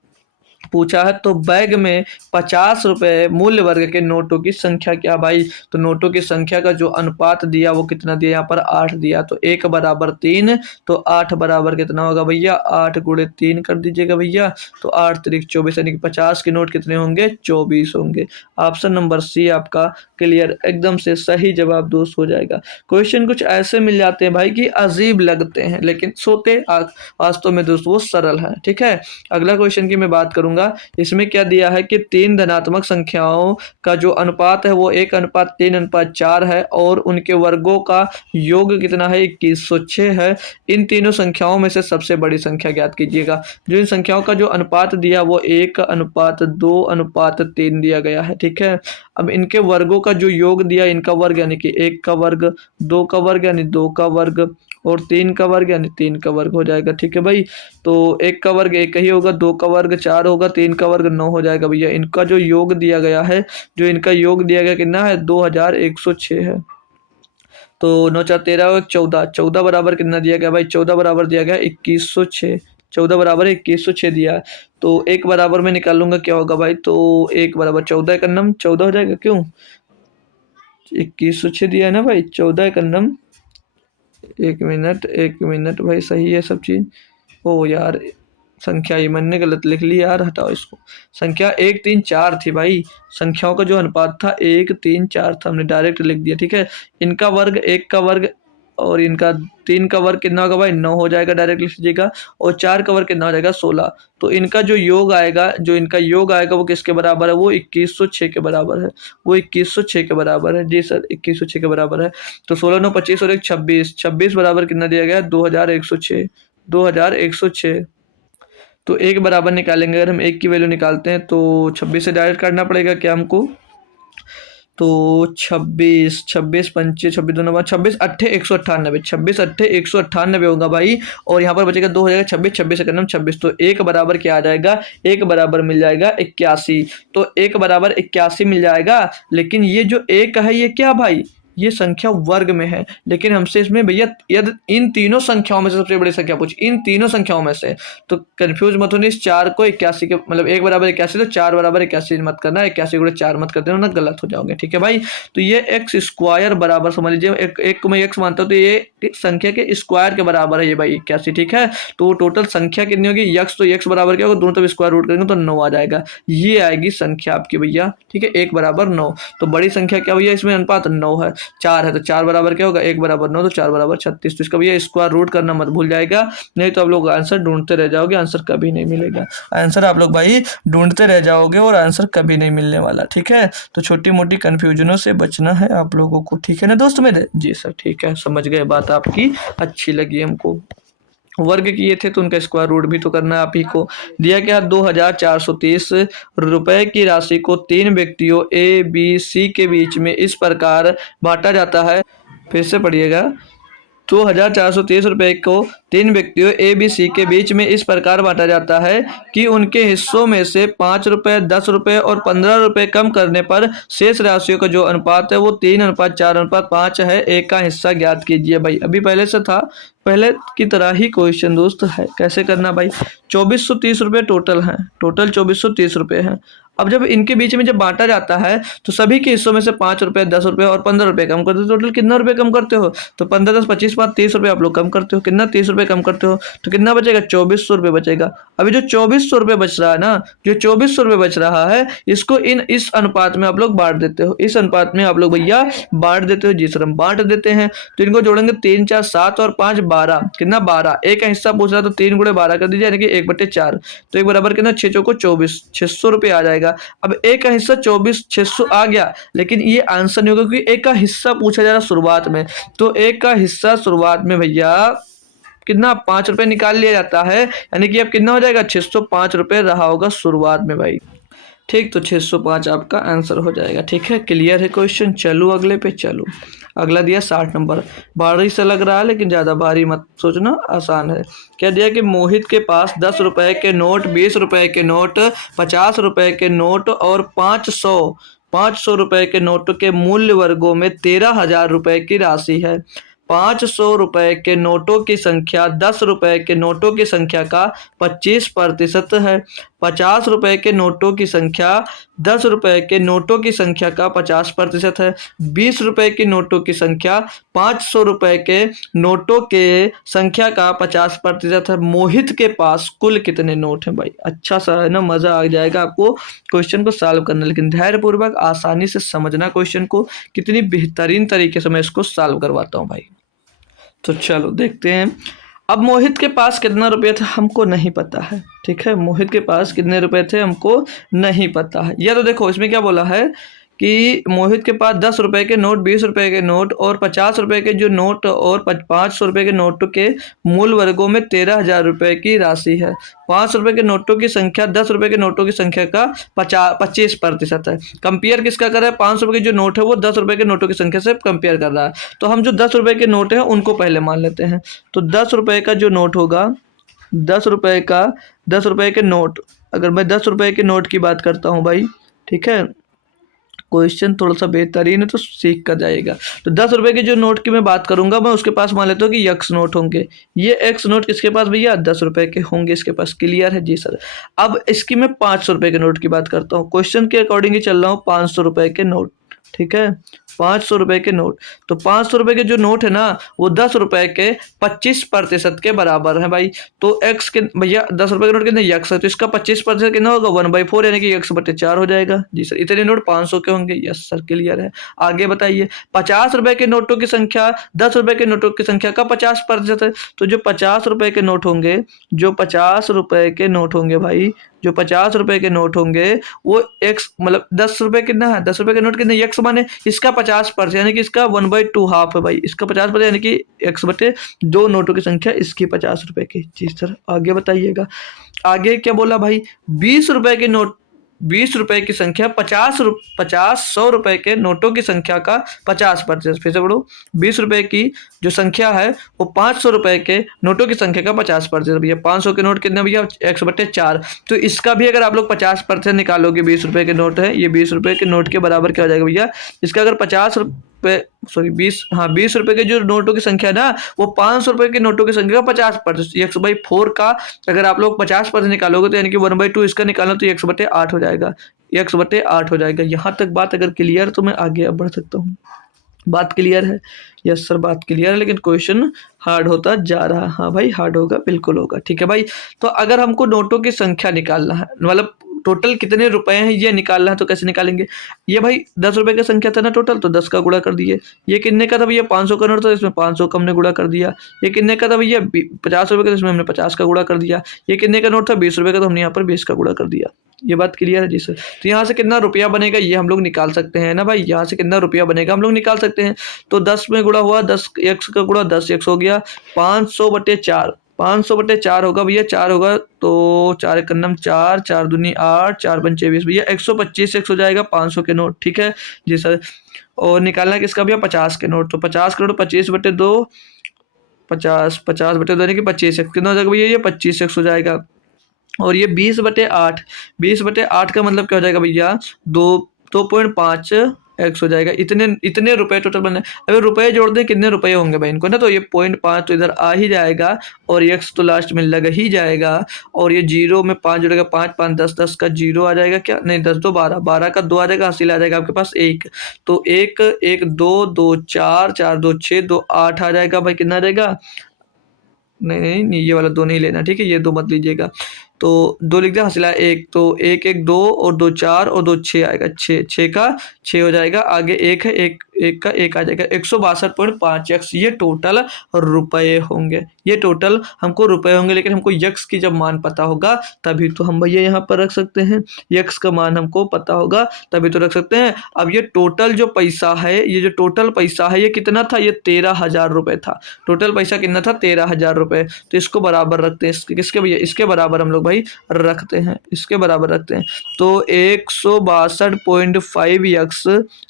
पूछा है। तो बैग में 50 रुपये मूल्य वर्ग के नोटों की संख्या क्या भाई, तो नोटों की संख्या का जो अनुपात दिया वो कितना दिया यहाँ पर 8 दिया। तो 1 बराबर 3, तो 8 बराबर कितना होगा भैया 8 गुणे 3 कर दीजिएगा भैया। तो 8 त्रिक 24 यानी कि 50 के नोट कितने होंगे 24 होंगे। ऑप्शन नंबर सी आपका क्लियर, एकदम से सही जवाब दोस्त हो जाएगा। क्वेश्चन कुछ ऐसे मिल जाते हैं भाई कि अजीब लगते हैं लेकिन सोते वास्तव में दोस्त वो सरल है। ठीक है, अगला क्वेश्चन की मैं बात करूंगा। इसमें क्या दिया है कि 3 धनात्मक संख्याओं का जो अनुपात है वो 1:3:4 है और उनके वर्गों का योग कितना है 2106 है। इन तीनों संख्याओं में से सबसे बड़ी संख्या ज्ञात कीजिएगा। जो इन संख्याओं का जो अनुपात दिया वो 1:2:3 दिया गया है। ठीक है, अब इनके वर्गों का जो योग दिया, इनका वर्ग यानी कि 1 का वर्ग, 2 का वर्ग यानी 2 का वर्ग और 3 का वर्ग यानी 3 का वर्ग हो जाएगा। ठीक है भाई, तो 1 का वर्ग 1 ही होगा, 2 का वर्ग 4 होगा, 3 का वर्ग 9 हो जाएगा भैया। इनका जो योग दिया गया है, जो इनका योग दिया गया कितना है 2106 है। तो 9 4 13 और 14, 14 बराबर कितना दिया गया भाई, 14 बराबर दिया गया 2106, 14 बराबर 2106 दिया है। तो 1 बराबर में निकाल लूंगा क्या होगा भाई, तो 1 बराबर 14 एकन्नम 14 हो जाएगा, क्यों 2106 दिया है ना भाई, 14 एकन्नम, एक मिनट भाई, सही है सब चीज़। ओ यार संख्या ही मैंने गलत लिख ली यार, हटाओ इसको। संख्या 1 3 4 थी भाई, संख्याओं का जो अनुपात था 1 3 4 था, हमने डायरेक्ट लिख दिया। ठीक है, इनका वर्ग 1 का वर्ग और इनका 3 का वर्ग कितना होगा भाई 9 हो जाएगा, डायरेक्ट लिख लीजिएगा। और 4 का वर्ग कितना हो जाएगा 16। तो इनका जो योग आएगा, जो इनका योग आएगा वो किसके बराबर है, वो 2106 के बराबर है, वो 2106 के बराबर है। जी सर 2106 के बराबर है। तो 16 9 25 और 1 26, 26 बराबर कितना दिया गया 2106, 2106। तो 1 बराबर निकालेंगे, अगर हम 1 की वैल्यू निकालते हैं तो 26 से डायरेक्ट काटना पड़ेगा क्या हमको, तो 26 26 पंचे 26 2 9 26 अट्ठे 198, 26 अट्ठे 198 होगा भाई। और यहाँ पर बचेगा 2 हो जाएगा 26, 26 एकन्नम 26। तो 1 बराबर क्या आ जाएगा, 1 बराबर मिल जाएगा 81। तो 1 बराबर 81 मिल जाएगा। लेकिन ये जो 1 है ये क्या भाई, ये संख्या वर्ग में है, लेकिन हमसे इसमें भैया यदि इन तीनों संख्याओं में से सबसे बड़ी संख्या पूछ, इन तीनों संख्याओं में से, तो कंफ्यूज मत होना। इस 4 को 81 के मतलब 1 बराबर 81 तो 4 बराबर 81 मत करना, 81 गुणे 4 मत कर देना ना, गलत हो जाओगे। ठीक है भाई, तो ये एक्स स्क्वायर बराबर समझ लीजिए, एक को मैं एक्स मानता हूँ तो ये संख्या के स्क्वायर के बराबर है ये भाई 81। ठीक है, तो टोटल संख्या कितनी होगी यक्स, तो यक्स बराबर क्या होगा, दोनों तरफ स्क्वायर रूट करेंगे तो 9 आ जाएगा। ये आएगी संख्या आपकी भैया। ठीक है, 1 बराबर 9। तो बड़ी संख्या क्या भैया, इसमें अनुपात 9 है, 4 है, तो 4 बराबर क्या होगा 1 बराबर 9, तो 4 बराबर 36। तो इसका भैया स्क्वायर रूट करना मत भूल जाएगा, नहीं तो आप लोग आंसर ढूंढते रह जाओगे, आंसर कभी नहीं मिलेगा। आंसर आप लोग भाई ढूंढते रह जाओगे और आंसर कभी नहीं मिलने वाला। ठीक है, तो छोटी मोटी कंफ्यूजनों से बचना है आप लोगों को। ठीक है ना दोस्त मेरे, जी सर ठीक है, समझ गए, बात आपकी अच्छी लगी हमको। वर्ग किए थे तो उनका स्क्वायर रूट भी तो करना है आप ही को। दिया गया 2430 रुपए की राशि को 3 व्यक्तियों ए बी सी के बीच में इस प्रकार बांटा जाता है, फिर से पढ़िएगा। 2430 रुपए को 3 व्यक्तियों ए बी सी के बीच में इस प्रकार बांटा जाता है कि उनके हिस्सों में से 5 रुपए 10 रुपए और 15 रुपए कम करने पर शेष राशियों का जो अनुपात है वो 3:4:5 है। एक का हिस्सा ज्ञात कीजिए। भाई अभी पहले से था, पहले की तरह ही क्वेश्चन दोस्त है। कैसे करना भाई, 2430 रुपये टोटल है, टोटल 2430 रुपये है। अब जब इनके बीच में जब बांटा जाता है तो सभी के हिस्सों में से 5 रुपए 10 रुपए और 15 रुपए कम करते हो। टोटल कितना रुपए कम करते हो, तो 15 10 25 5 30 रुपए आप लोग कम करते हो। कितना 30 रुपए कम करते हो, तो कितना बचेगा 2400 रुपये बचेगा। अभी जो 2400 रुपये बच रहा है ना, जो 2400 रुपये बच रहा है, इसको इस अनुपात में आप लोग बांट देते हो, इस अनुपात में आप लोग भैया बांट देते हो। जी सर हम बांट देते हैं। तो इनको जोड़ेंगे 3 4 7 और 5 12, कितना 12। एक का हिस्सा पूछ रहा तो 3 गुणे 12 कर दीजिए यानी कि 1/4। तो एक बराबर कितना 6 चौको 24, 600 रुपये आ जाएगा जाएगा। अब ए का हिस्सा 24,600 आ गया, लेकिन ये आंसर नहीं होगा क्योंकि ए का हिस्सा पूछा जा रहा है शुरुआत में। तो ए का हिस्सा शुरुआत में भैया कितना 5 रुपये निकाल लिया जाता है, यानी कि अब कितना हो जाएगा 605 रुपये रहा होगा शुरुआत में भाई। ठीक, तो 605 आपका आंसर हो जाएगा। ठीक है, क्लियर है क्वेश्चन। चलो अगले पे चलो। अगला दिया 60 नंबर। भारी से लग रहा है लेकिन ज़्यादा भारी मत सोचना, आसान है। क्या दिया कि मोहित के पास 10 रुपए के नोट, 20 रुपए के नोट, 50 रुपए के नोट और 500 रुपए के नोट के मूल्य वर्गों में 13,000 रुपए की राशि है। 500 रुपए के नोटों की संख्या 10 रुपए के नोटों की संख्या का 25% है। 50 रुपए के नोटों की संख्या 10 रुपए के नोटों की संख्या का 50% है। 20 रुपए की नोटों की संख्या 500 रुपए के नोटों के संख्या का 50% है। मोहित के पास कुल कितने नोट हैं भाई? अच्छा सा है ना, मजा आ जाएगा आपको क्वेश्चन को सॉल्व करना, लेकिन धैर्यपूर्वक आसानी से समझना क्वेश्चन को। कितनी बेहतरीन तरीके से मैं इसको सॉल्व करवाता हूँ भाई। तो चलो देखते हैं। अब मोहित के पास कितना रुपये थे हमको नहीं पता है। ठीक है, मोहित के पास कितने रुपए थे हमको नहीं पता है। या तो देखो इसमें क्या बोला है कि मोहित के पास 10 रुपए के नोट, 20 रुपए के नोट और 50 रुपए के जो नोट और 500 रुपए के नोट के मूल वर्गों में 13,000 रुपए की राशि है। 500 रुपए के नोटों की संख्या 10 रुपए के नोटों की संख्या का 25% है। कंपेयर किसका कर रहा है? 500 रुपए के जो नोट है वो 10 रुपए के नोटों की संख्या से कंपेयर कर रहा है। तो हम जो 10 रुपए के नोट है उनको पहले मान लेते हैं। तो 10 रुपए का जो नोट होगा, 10 रुपए के नोट, अगर मैं 10 रुपए के नोट की बात करता हूँ भाई, ठीक है, क्वेश्चन थोड़ा सा बेहतरीन है तो सीख कर जाएगा। तो 10 रुपए के जो नोट की मैं बात करूंगा, मैं उसके पास मान लेता हूँ कि एक्स नोट होंगे। ये एक्स नोट किसके पास भैया? 10 रुपए के होंगे इसके पास। क्लियर है जी सर। अब इसकी मैं 500 रुपए के नोट की बात करता हूँ। क्वेश्चन के अकॉर्डिंग ही चल रहा हूँ। 500 रुपए के नोट, ठीक है, 500 रुपए के नोट। तो 500 रुपए के जो नोट है ना वो 10 रुपए के 25% के बराबर है भाई। तो एक्स के भैया 10 रुपए के नोट कितने? एक्स है, तो इसका 25% कितना होगा? 1/4, यानी कि x/4 हो जाएगा। जी सर, इतने नोट 500 के होंगे। यस सर, क्लियर है। आगे बताइए। 50 रुपए के नोटों की संख्या 10 रुपए के नोटों की संख्या का 50% है। तो जो 50 रुपए के नोट होंगे, जो 50 रुपए के नोट होंगे भाई, जो 50 रुपए के नोट होंगे वो एक्स, मतलब 10 रुपए कितना है? 10 रुपए के नोट कितने? एक्स माने इसका 50%, यानी कि इसका 1/2 हाफ है भाई। इसका 50%, यानी कि x/2 नोटों की संख्या इसकी 50 रुपए की। जी सर, आगे बताइएगा। आगे क्या बोला भाई? 20 रुपए के नोट, 20 रुपए की संख्या 100 रुपए के नोटों की संख्या का 50%। फिर से बोलो, 20 रुपए की जो संख्या है वो 500 रुपए के नोटों की संख्या का 50%। भैया 500 के नोट कितने भैया? x/4। तो इसका भी अगर आप लोग 50% निकालोगे, 20 रुपए के नोट है, ये 20 रुपए के नोट के बराबर क्या हो जाएगा भैया? इसका अगर 50 रुपए, सॉरी 20 रुपए के जो नोटों की संख्या है ना वो 500 रुपए के नोटों की संख्या का 50%। x/4 का अगर आप लोग 50% निकालोगे तो यानी कि 1/2 इसका निकालो तो x/8 हो जाएगा। x/8 हो जाएगा। यहाँ तक बात अगर क्लियर तो मैं आगे अब बढ़ सकता हूँ। बात क्लियर है? यस सर, बात क्लियर है, लेकिन क्वेश्चन हार्ड होता जा रहा है। हाँ भाई, हार्ड होगा, बिल्कुल होगा। ठीक है भाई। तो अगर हमको नोटों की संख्या निकालना है, मतलब टोटल कितने रुपए हैं ये निकालना है, तो कैसे निकालेंगे? ये भाई 10 रुपए की संख्या था ना टोटल, तो 10 का गुणा कर दिए। ये कितने का था भैया? 500 का नोट था, इसमें 500 का हमने गुणा कर दिया। ये कितने का था भैया? 50 रुपए का, इसमें हमने 50 का गुणा कर दिया। ये कितने का नोट था? 20 रुपए का, तो हमने यहाँ पर 20 का गुणा कर दिया। ये बात क्लियर है जी सर। तो यहाँ से कितना रुपया बनेगा ये हम लोग निकाल सकते हैं ना भाई। यहाँ से कितना रुपया बनेगा हम लोग निकाल सकते हैं। तो 10 में गुणा हुआ, 10 x का गुणा 10 x हो गया। 500/4, 500/4 होगा भैया, 4 होगा तो 4 एक नम 4, 4 दूनी 8, 4 पंचे 20 भैया 125 x हो जाएगा 500 के नोट। ठीक है जी सर। और निकालना किसका भैया? 50 के नोट। तो 50 के नोट 25/2, 50/2 यानी कि 25x कितना हो जाएगा भैया? ये 25x हो जाएगा। और ये 20/8, 20/8 का मतलब क्या हो जाएगा भैया? 2.5 x हो जाएगा। इतने रुपए टोटल बने। अगर रुपए जोड़ दें कितने रुपए होंगे भाई इनको ना, तो ये 0.5 तो इधर आ ही जाएगा और x तो लास्ट में लग ही जाएगा। और ये 0 में 5 जुड़ेगा, 5 5 10, 10 का 0 आ जाएगा क्या? नहीं, 10 2 12, 12 का 2 आ जाएगा, हासिल आ जाएगा आपके पास 1। तो 1 1 2 2 4 4 2 6 2 8 आ जाएगा भाई। कितना आ जाएगा? नहीं, ये वाला 2 नहीं लेना, ठीक है, ये 2 मत लीजिएगा। तो 2 लिख दिया, हासिला 1, तो 1 1 2 और 2 4 और 2 6 आएगा। 6 6 का 6 हो जाएगा। आगे 1 है, 1 एक का एक आ जाएगा 162.5 ये टोटल रुपए होंगे, ये टोटल हमको रुपए होंगे। लेकिन हमको यक्स की जब मान पता होगा तभी तो हम भैया यहाँ पर रख सकते हैं, यक्स का मान हमको पता होगा तभी तो रख सकते हैं। अब ये टोटल जो पैसा है, ये जो टोटल पैसा है ये कितना था, ये 13,000 रुपए था। टोटल पैसा कितना था, 13,000 रुपए। तो इसको बराबर रखते हैं, किसके भैया, इसके बराबर हम लोग भाई रखते हैं, इसके बराबर रखते हैं। तो 162.5 यक्स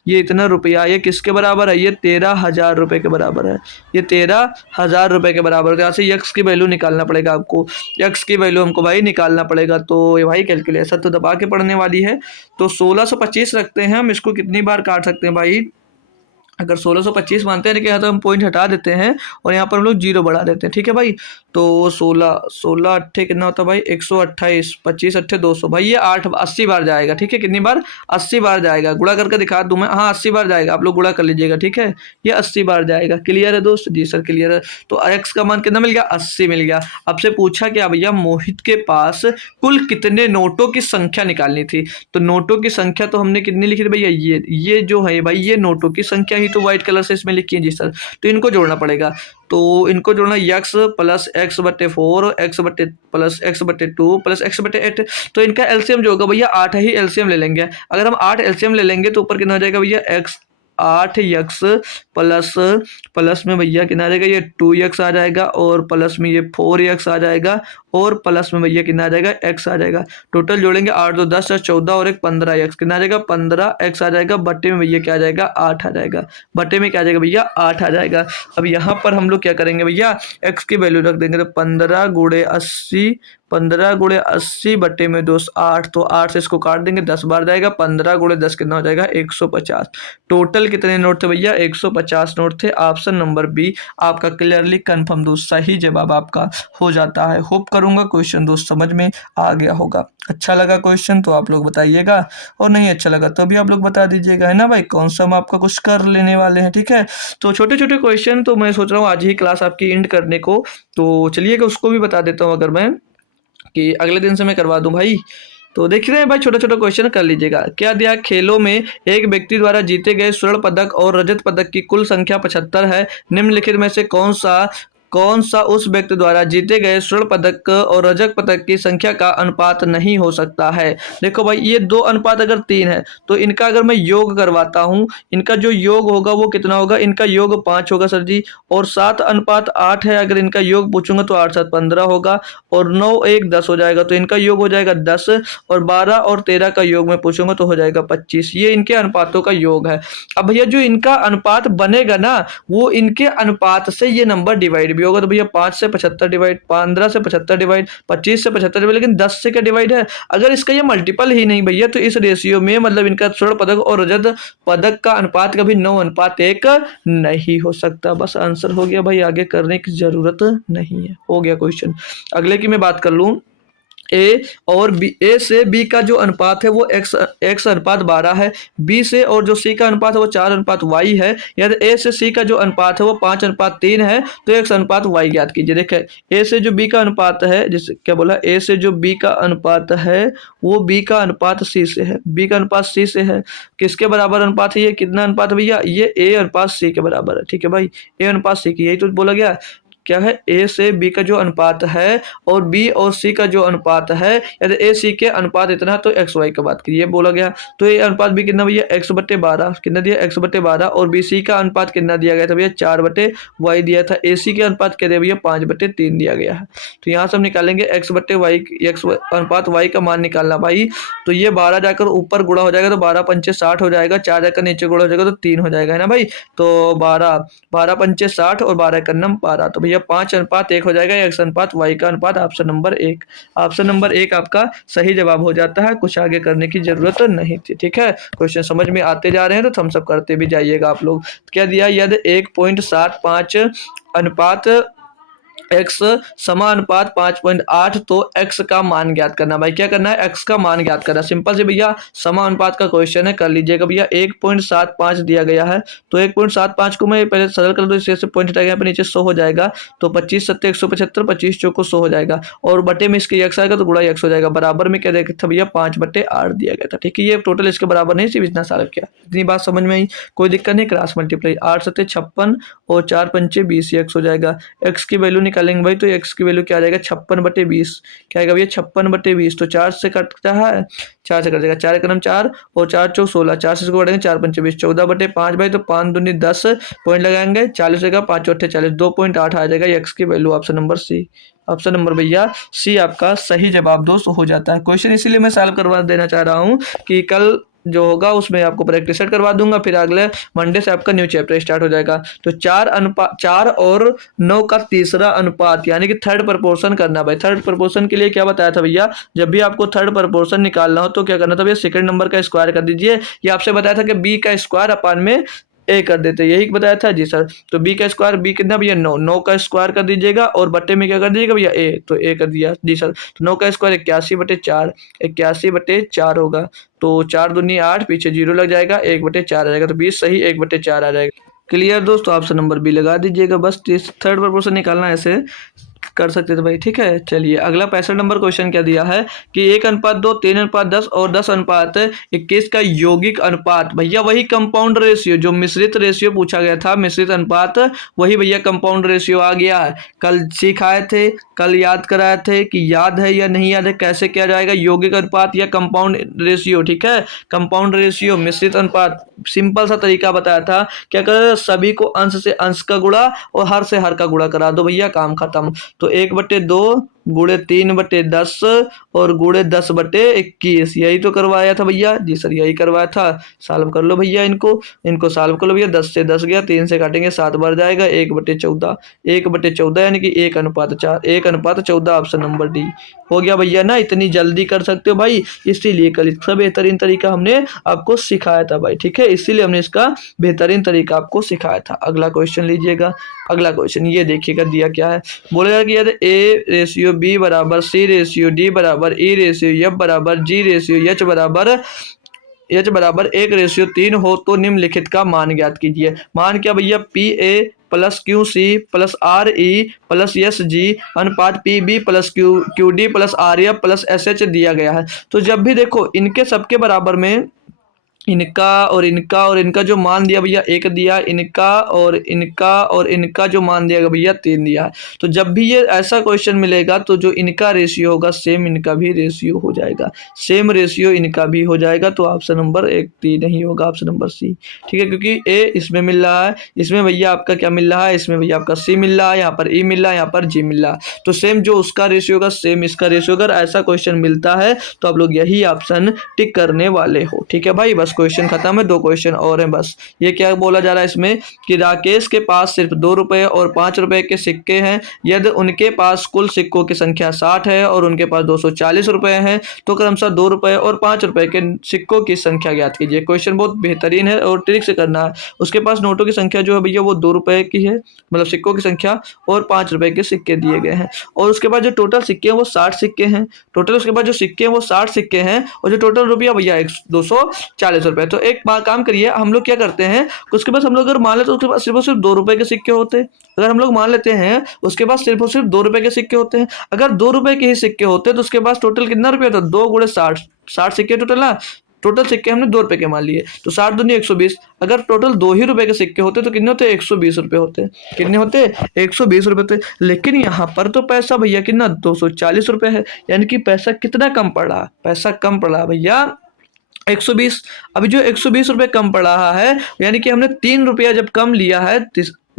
ये इतना रुपया, ये किसके बराबर है, ये 13,000 रुपए के बराबर है, ये 13,000 रुपए के बराबर है। तो यहाँ से यक्स की वैल्यू निकालना पड़ेगा आपको, यक्स की वैल्यू हमको भाई निकालना पड़ेगा। तो ये भाई कैलकुलेशन तो दबा के पढ़ने वाली है। तो 1625 रखते हैं हम, इसको कितनी बार काट सकते हैं भाई, अगर 1625 मानते हैं कि यहाँ तो हम पॉइंट हटा देते हैं और यहाँ पर हम लोग जीरो बढ़ा देते हैं, ठीक है भाई। तो 16 अट्ठे कितना होता है भाई, 128, 25 अट्ठे 200 भाई, ये 80 बार जाएगा, ठीक है। कितनी बार, 80 बार जाएगा। गुणा करके दिखा दूं मैं, हाँ 80 बार जाएगा, आप लोग गुणा कर लीजिएगा, ठीक है। ये 80 बार जाएगा। क्लियर है दोस्त, जी सर क्लियर है। तो एक्स का मान कितना मिल गया, 80 मिल गया। आपसे पूछा क्या भैया, मोहित के पास कुल कितने नोटों की संख्या निकालनी थी। तो नोटों की संख्या तो हमने कितनी लिखी थी भैया, ये जो है भाई ये नोटों की संख्या ही तो व्हाइट कलर से इसमें लिखी है जी सर। तो इनको जोड़ना पड़ेगा, तो इनको जोड़ना यक्स प्लस एक्स बटे 4 एक्स बटे प्लस एक्स बटे 2 प्लस एक्स बटे 8। तो इनका एलसीएम जो होगा भैया 8 ही एलसीएम ले लेंगे। अगर हम 8 एलसीएम ले लेंगे तो ऊपर कितना हो जाएगा भैया, एक्स 8 यक्स प्लस प्लस में भैया कितना आ जाएगा, ये 2 यक्स आ जाएगा और प्लस में ये 4 यक्स आ जाएगा और प्लस में भैया कितना आ जाएगा, एक्स आ जाएगा। टोटल जोड़ेंगे 8 2 10 14 और एक 15 एक्स कितना आ जाएगा, 15 एक्स आ जाएगा। बट्टे में भैया क्या आ जाएगा, 8 आ जाएगा। बट्टे में क्या आ जाएगा भैया, 8 आ जाएगा। अब यहाँ पर हम लोग क्या करेंगे भैया, एक्स की वैल्यू रख देंगे। तो 15 गुणे 80, 15 गुणे 80 बट्टे में 2 8, तो 8 से इसको काट देंगे, 10 बार जाएगा। 15 गुणे 10 कितना हो जाएगा, 150। टोटल कितने नोट थे भैया, 150 नोट थे। ऑप्शन नंबर बी आपका क्लियरली कंफर्म दोस्त सही जवाब आपका हो जाता है। होप करूंगा क्वेश्चन दोस्त समझ में आ गया होगा। अच्छा लगा क्वेश्चन तो आप लोग बताइएगा, और नहीं अच्छा लगा तो भी आप लोग बता दीजिएगा, है ना भाई। कौन सा हम आपका कुछ कर लेने वाले हैं, ठीक है। तो छोटे छोटे क्वेश्चन तो मैं सोच रहा हूँ आज ही क्लास आपकी एंड करने को, तो चलिएगा उसको भी बता देता हूँ, अगर मैं कि अगले दिन से मैं करवा दूं भाई। तो देख रहे हैं भाई, छोटा छोटा क्वेश्चन कर लीजिएगा। क्या दिया, खेलों में एक व्यक्ति द्वारा जीते गए स्वर्ण पदक और रजत पदक की कुल संख्या 75 है। निम्नलिखित में से कौन सा उस व्यक्ति द्वारा जीते गए स्वर्ण पदक और रजत पदक की संख्या का अनुपात नहीं हो सकता है। देखो भाई, ये 2 अनुपात अगर 3 है तो इनका अगर मैं योग करवाता हूँ, इनका जो योग होगा वो कितना होगा, इनका योग 5 होगा सर जी। और 7 अनुपात 8 है, अगर इनका योग पूछूंगा तो 8 7 15 होगा और 9 1 10 हो जाएगा, तो इनका योग हो जाएगा 10। और 12 और 13 का योग में पूछूंगा तो हो जाएगा 25। ये इनके अनुपातों का योग है। अब भैया जो इनका अनुपात बनेगा ना, वो इनके अनुपात से ये नंबर डिवाइड भी होगा। तो भैया 5 से 75 डिवाइड, 15 से 75 डिवाइड, 25 से 75 डिवाइड, लेकिन 10 से क्या डिवाइड है। अगर इसका ये मल्टीपल ही नहीं भैया, तो इस रेशियो में मतलब इनका स्वर्ण पदक और रजत पदक का अनुपात कभी 9:1 नहीं हो सकता। बस आंसर हो गया भाई, आगे करने की जरूरत नहीं है, हो गया क्वेश्चन। अगले की मैं बात कर लूं, ए और बी, ए से बी का जो अनुपात है वो एक्स अनुपात 12 है। बी से और जो सी का अनुपात है वो 4 अनुपात वाई है। यदि ए से सी का जो अनुपात है वो 5 अनुपात 3 है, तो एक्स अनुपात वाई ज्ञात कीजिए। देखें, ए से जो बी का अनुपात है, जिसे क्या बोला, ए से जो बी का अनुपात है वो बी का अनुपात सी से है, बी का अनुपात सी से है। किसके बराबर अनुपात है, ये कितना अनुपात है भैया, ये ए अनुपात सी के बराबर है, ठीक है भाई। ए अनुपात सी की, यही तो बोला गया। क्या है, ए से बी का जो अनुपात है और बी और सी का जो अनुपात है, यदि ए सी के अनुपात इतना है तो एक्स वाई का बात करिए, बोला गया। तो ये अनुपात भी कितना भैया, x/12 कितना दिया, x/12। और बी सी का अनुपात कितना दिया गया था भैया, 4/y दिया था। ए सी के अनुपात क्या दिया भैया, 5/3 दिया गया है। तो यहाँ से हम निकालेंगे x/y, एक्स अनुपात y का मान निकालना भाई। तो ये 12 जाकर ऊपर गुणा हो जाएगा तो 12 पंचे 60 हो जाएगा, 4 जाकर नीचे गुणा हो जाएगा तो 3 हो जाएगा, है ना भाई। तो 12 पंचे 60 और 12 का नम 12, तो भैया 5:1 हो जाएगा, एक्स अनुपात वाई का अनुपात। ऑप्शन नंबर 1, ऑप्शन नंबर 1 आपका सही जवाब हो जाता है। कुछ आगे करने की जरूरत नहीं थी, ठीक है। क्वेश्चन समझ में आते जा रहे हैं तो थम्स अप करते भी जाइएगा आप लोग। क्या दिया, यदि 1.75 अनुपात x समानुपात 5.8। तो x का मान ज्ञात करना। भाई क्या करना है, x का मान ज्ञात करना। सिंपल से भैया समानुपात का क्वेश्चन है, कर लीजिएगा भैया। 1.75 दिया गया है, तो 1.75 को मैं पहले सरल कर दूं, इससे पॉइंट हटाएगा यहाँ पे नीचे 100 हो जाएगा। तो 25 सत्ते 175, 25 चौको 100 हो जाएगा, और बटे में इसके x आएगा तो गुणा x हो जाएगा। बराबर में क्या देखा था भैया, 5/8 दिया गया था। ठीक है, ये टोटल इसके बराबर नहीं, सिर्फ इतना सारा किया। इतनी बात समझ में आई, कोई दिक्कत नहीं। क्रॉस मल्टीप्लाई 8 सत्ते 56 और 4 पंचे 20 x हो जाएगा। x की वैल्यू निकालेंगे भाई, तो x की वैल्यू क्या आ जाएगा, 56/20। क्या आएगा भैया, 56/20। तो 4 से कटता है, 4 से कट जाएगा, 4 एकम 4 और 4 चौक 16, 4 से इसको कटेंगे, 4 पंचे 20, 14/5 भाई। तो 5 दूनी 10 पॉइंट लगाएंगे, 40 होगा, 5 चौथे 40, 2.8 आ जाएगा x की value. Option number C, option number भैया सी आपका सही जवाब दोस्त हो जाता है। क्वेश्चन इसीलिए मैं सॉल्व करवा देना चाह रहा हूँ कि कल जो होगा उसमें आपको प्रैक्टिस सेट करवा दूंगा, फिर अगले मंडे से आपका न्यू चैप्टर स्टार्ट हो जाएगा। तो 4 और 9 का तीसरा अनुपात यानी कि थर्ड प्रपोर्शन करना। भाई थर्ड प्रपोर्शन के लिए क्या बताया था भैया, जब भी आपको थर्ड प्रपोर्शन निकालना हो तो क्या करना था भैया, सेकंड नंबर का स्क्वायर कर दीजिए। ये आपसे बताया था कि बी का स्क्वायर अपान में ए कर देते, यही बताया था जी सर। तो बी का स्क्वायर, बी कितना भैया 9, 9 का स्क्वायर कर दीजिएगा और बट्टे में क्या कर दीजिएगा भैया ए, तो ए कर दिया जी सर। तो 9 का स्क्वायर 81/4, 81/4 होगा। तो 4 दूनी 8, पीछे 0 लग जाएगा, 1/4 आ जाएगा। तो 20 सही 1/4 आ जाएगा। क्लियर दोस्तों, ऑप्शन नंबर बी लगा दीजिएगा। बस थर्ड प्रपोर्शन निकालना ऐसे कर सकते थे भाई। ठीक है, चलिए अगला 65 नंबर क्वेश्चन क्या दिया है कि 1:2, 3:10 और 10:21 का यौगिक अनुपात। भैया वही कंपाउंड रेशियो, जो मिश्रित रेशियो पूछा गया था, मिश्रित अनुपात, वही भैया कंपाउंड रेशियो आ गया है। कल सिखाए थे, कल याद कराए थे कि याद है या नहीं याद है, कैसे किया जाएगा यौगिक अनुपात या कंपाउंड रेशियो। ठीक है, कंपाउंड रेशियो, मिश्रित अनुपात, सिंपल सा तरीका बताया था। क्या कर, सभी को अंश से अंश का गुणा और हर से हर का गुणा करा दो भैया, काम खत्म। तो 1/2 गुणे 3/10 और गुणे 10/21, यही तो करवाया था भैया जी सर, यही करवाया था। सॉल्व कर लो भैया, इनको सॉल्व कर लो भैया। 10 से 10 गया, 3 से काटेंगे 7 बार जाएगा, 1/14, 1/14 यानी कि 1:4, 1:14। ऑप्शन नंबर डी हो गया भैया ना। इतनी जल्दी कर सकते हो भाई, इसीलिए कल इसका बेहतरीन तरीका हमने आपको सिखाया था भाई। ठीक है, इसीलिए हमने इसका बेहतरीन तरीका आपको सिखाया था। अगला क्वेश्चन लीजिएगा। अगला क्वेश्चन ये देखिएगा, दिया क्या है, बोलेगा कि यदि ए रेशियो बी बराबर सी रेशियो डी बराबर ई रेशियो एफ बराबर जी रेशियो एच बराबर 1:3 हो तो निम्नलिखित का मान ज्ञात कीजिए। मान क्या भैया, P A plus Q C plus R E plus S G अनुपात P B plus Q D plus R F plus S H दिया गया है। तो जब भी देखो इनके सबके बराबर में इनका और इनका जो मान दिया भैया 1 दिया, इनका जो मान दिया गया भैया 3 दिया है। तो जब भी ये ऐसा क्वेश्चन मिलेगा तो जो इनका रेशियो होगा सेम इनका भी रेशियो हो जाएगा, सेम रेशियो इनका भी हो जाएगा। तो ऑप्शन नंबर 1 3 नहीं होगा, ऑप्शन नंबर सी। ठीक है, क्योंकि ए इसमें मिल रहा है, इसमें भैया आपका क्या मिल रहा है, इसमें भैया आपका सी मिल रहा है, यहाँ पर ई मिल रहा है, यहाँ पर जी मिल रहा है। तो सेम जो उसका रेशियो होगा सेम इसका रेशियो। अगर ऐसा क्वेश्चन मिलता है तो आप लोग यही ऑप्शन टिक करने वाले हो। ठीक है भाई, बस क्वेश्चन खत्म है, 2 क्वेश्चन और हैं बस। ये क्या बोला जा रहा है इसमें कि राकेश के पास सिर्फ 2 रुपए और 5 रुपए के सिक्के हैं। यदि उनके पास कुल सिक्कों की संख्या 60 है और उनके पास 240 रुपए हैं, तो क्रमशः 2 रुपए और 5 रुपए के सिक्कों की संख्या ज्ञात कीजिए। क्वेश्चन बहुत बेहतरीन है और ट्रिक से करना है। उसके पास नोटों की संख्या जो है भैया वो 2 रुपए की है, मतलब सिक्कों की संख्या, और 5 रुपए के सिक्के दिए गए हैं। और उसके बाद जो टोटल सिक्के हैं वो 60 सिक्के हैं टोटल। उसके बाद जो सिक्के हैं वो 60 सिक्के हैं और जो टोटल रुपया भैया 240 रुपए। तो एक काम करिए, हम लोग क्या करते हैं, उसके पास हम लोग अगर मान लेते उसके पास सिर्फ और सिर्फ 2 रुपए के सिक्के होते, अगर हम लोग मान लेते हैं उसके पास सिर्फ और सिर्फ 2 रुपए के सिक्के होते हैं, अगर 2 रुपए के ही सिक्के होते तो उसके पास टोटल कितना रुपया होता, 2 गुणे 60, 60 सिक्के टोटल ना, टोटल सिक्के हमने 2 रुपए के मान लिए, तो 60 दूनी 120। अगर टोटल 2 ही रुपए के सिक्के होते तो कितने होते, 120 रुपए होते। कितने होते, 120 रुपए होते। लेकिन यहाँ पर तो पैसा भैया कितना 240 रुपए है, यानी कि पैसा कितना कम पड़ा, पैसा कम पड़ा भैया 120। अभी जो 120 रुपए कम पड़ रहा है, यानी कि हमने 3 रुपया जब कम लिया है,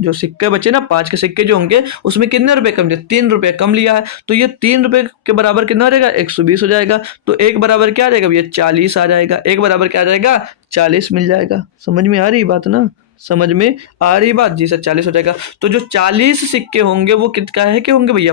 जो सिक्के बचे ना 5 के सिक्के जो होंगे उसमें कितने रुपए कम दिए, 3 रुपए कम लिया है। तो ये 3 रुपए के बराबर कितना हो जाएगा, 120 हो जाएगा। तो एक बराबर क्या आ जाएगा भैया 40 आ जाएगा, एक बराबर क्या आ जाएगा 40 मिल जाएगा। समझ में आ रही बात ना, समझ में आ रही बात जी सर? 40 हो जाएगा। तो जो 40 सिक्के होंगे वो कितना है के होंगे भैया?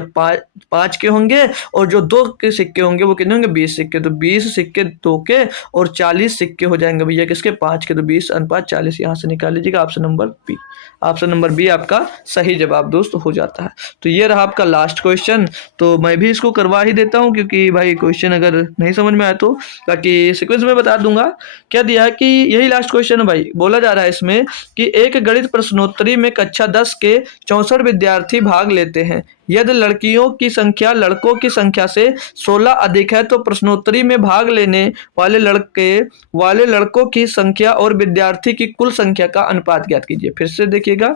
5 के होंगे। और जो 2 के सिक्के होंगे वो कितने होंगे? 20 सिक्के। तो 20 सिक्के 2 के और 40 सिक्के हो जाएंगे भैया किसके? 5 के। तो 20:40 यहाँ से निकाल लीजिएगा। Option number B. Option number B आपका सही जवाब दोस्त हो जाता है। तो ये रहा आपका लास्ट क्वेश्चन। तो मैं भी इसको करवा ही देता हूँ क्योंकि भाई क्वेश्चन अगर नहीं समझ में आया तो बाकी सीक्वेंस में बता दूंगा। क्या दिया है कि यही लास्ट क्वेश्चन है भाई। बोला जा रहा है इसमें कि एक गणित प्रश्नोत्तरी में कक्षा 10 के 64 विद्यार्थी भाग लेते हैं। यदि लड़कियों की संख्या लड़कों की संख्या से 16 अधिक है तो प्रश्नोत्तरी में भाग लेने वाले लड़कों की संख्या और विद्यार्थी की कुल संख्या का अनुपात ज्ञात कीजिए। फिर से देखिएगा,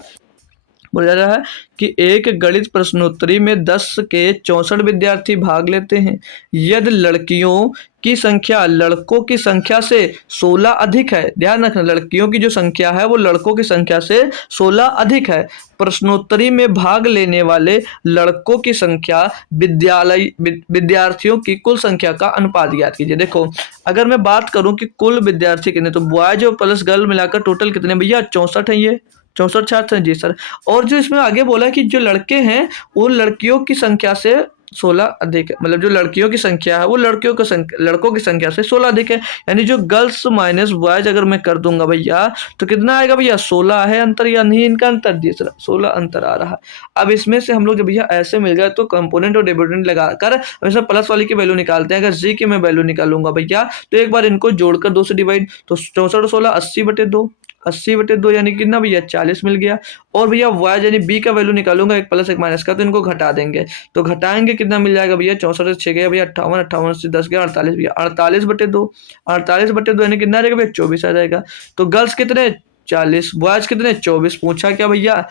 बोला जा रहा है कि एक गणित प्रश्नोत्तरी में 10 के 64 विद्यार्थी भाग लेते हैं। यदि लड़कियों की संख्या लड़कों की संख्या से 16 अधिक है, ध्यान रखना लड़कियों की जो संख्या है वो लड़कों की संख्या से 16 अधिक है। प्रश्नोत्तरी में भाग लेने वाले लड़कों की संख्या विद्यार्थियों की कुल संख्या का अनुपात ज्ञात कीजिए। देखो अगर मैं बात करूं कि कुल विद्यार्थी कितने, तो बॉयज और प्लस गर्ल मिलाकर टोटल कितने भैया? 64 है। ये 64 छात्र हैं जी सर। और जो इसमें आगे बोला है कि जो लड़के हैं वो लड़कियों की संख्या से 16 अधिक है। मतलब जो लड़कियों की संख्या है वो लड़कों की संख्या से 16 अधिक है। यानी जो गर्ल्स माइनस बॉयज अगर मैं कर दूंगा भैया तो कितना आएगा भैया? 16 है अंतर या नहीं? इनका अंतर दिए सर 16 अंतर आ रहा है। अब इसमें से हम लोग भैया ऐसे मिल जाए तो कंपोनेंट और डिविडेंड लगाकर इसमें प्लस वाली की वैल्यू निकालते हैं। अगर जी की मैं वैल्यू निकालूंगा भैया तो एक बार इनको जोड़कर 2 से डिवाइड, तो 64 16 80/2, 80/2 यानी कितना भैया? 40 मिल गया। और भैया वाई यानी बी का वैल्यू निकालूंगा एक प्लस एक माइनस का, तो इनको घटा देंगे। तो घटाएंगे कितना मिल जाएगा भैया? 64 से 6 गया भैया 58, 58 से 10 गया 48 भैया 48/2, 48/2 यानी कितना आ जाएगा भैया? 24 आ जाएगा। तो गर्ल्स कितने? 40, बॉयज कितने? 24। पूछा क्या भैया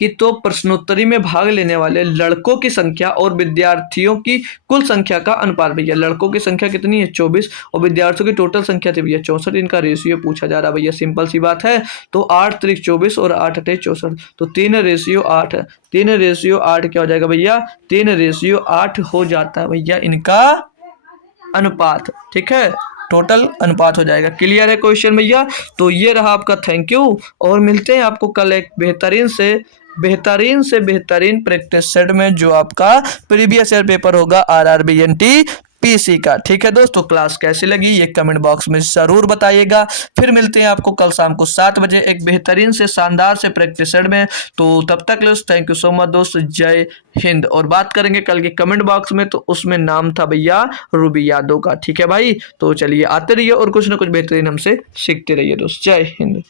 कि तो प्रश्नोत्तरी में भाग लेने वाले लड़कों की संख्या और विद्यार्थियों की कुल संख्या का अनुपात। भैया लड़कों की संख्या कितनी है? 24 और विद्यार्थियों की टोटल संख्या थी भैया 64। इनका रेशियो पूछा जा रहा है भैया, सिंपल सी बात है। तो 8 त्रिक 24 और 8 अठे 64, तो 3:8 है। 3:8 क्या हो जाएगा भैया? 3:8 हो जाता है भैया इनका अनुपात। ठीक है, टोटल अनुपात हो जाएगा। क्लियर है क्वेश्चन भैया? तो ये रहा आपका। थैंक यू और मिलते हैं आपको कल एक बेहतरीन प्रैक्टिस सेट में जो आपका प्रीवियस ईयर पेपर होगा आरआरबी एनटी पीसी का। ठीक है दोस्तों, क्लास कैसी लगी ये कमेंट बॉक्स में जरूर बताइएगा। फिर मिलते हैं आपको कल शाम को 7 बजे एक बेहतरीन से शानदार से प्रैक्टिस सेट में। तो तब तक थैंक यू सो मच दोस्त, जय हिंद। और बात करेंगे कल के कमेंट बॉक्स में, तो उसमें नाम था भैया रूबी यादव का। ठीक है भाई, तो चलिए आते रहिए और कुछ ना कुछ बेहतरीन हमसे सीखते रहिए दोस्त। जय हिंद।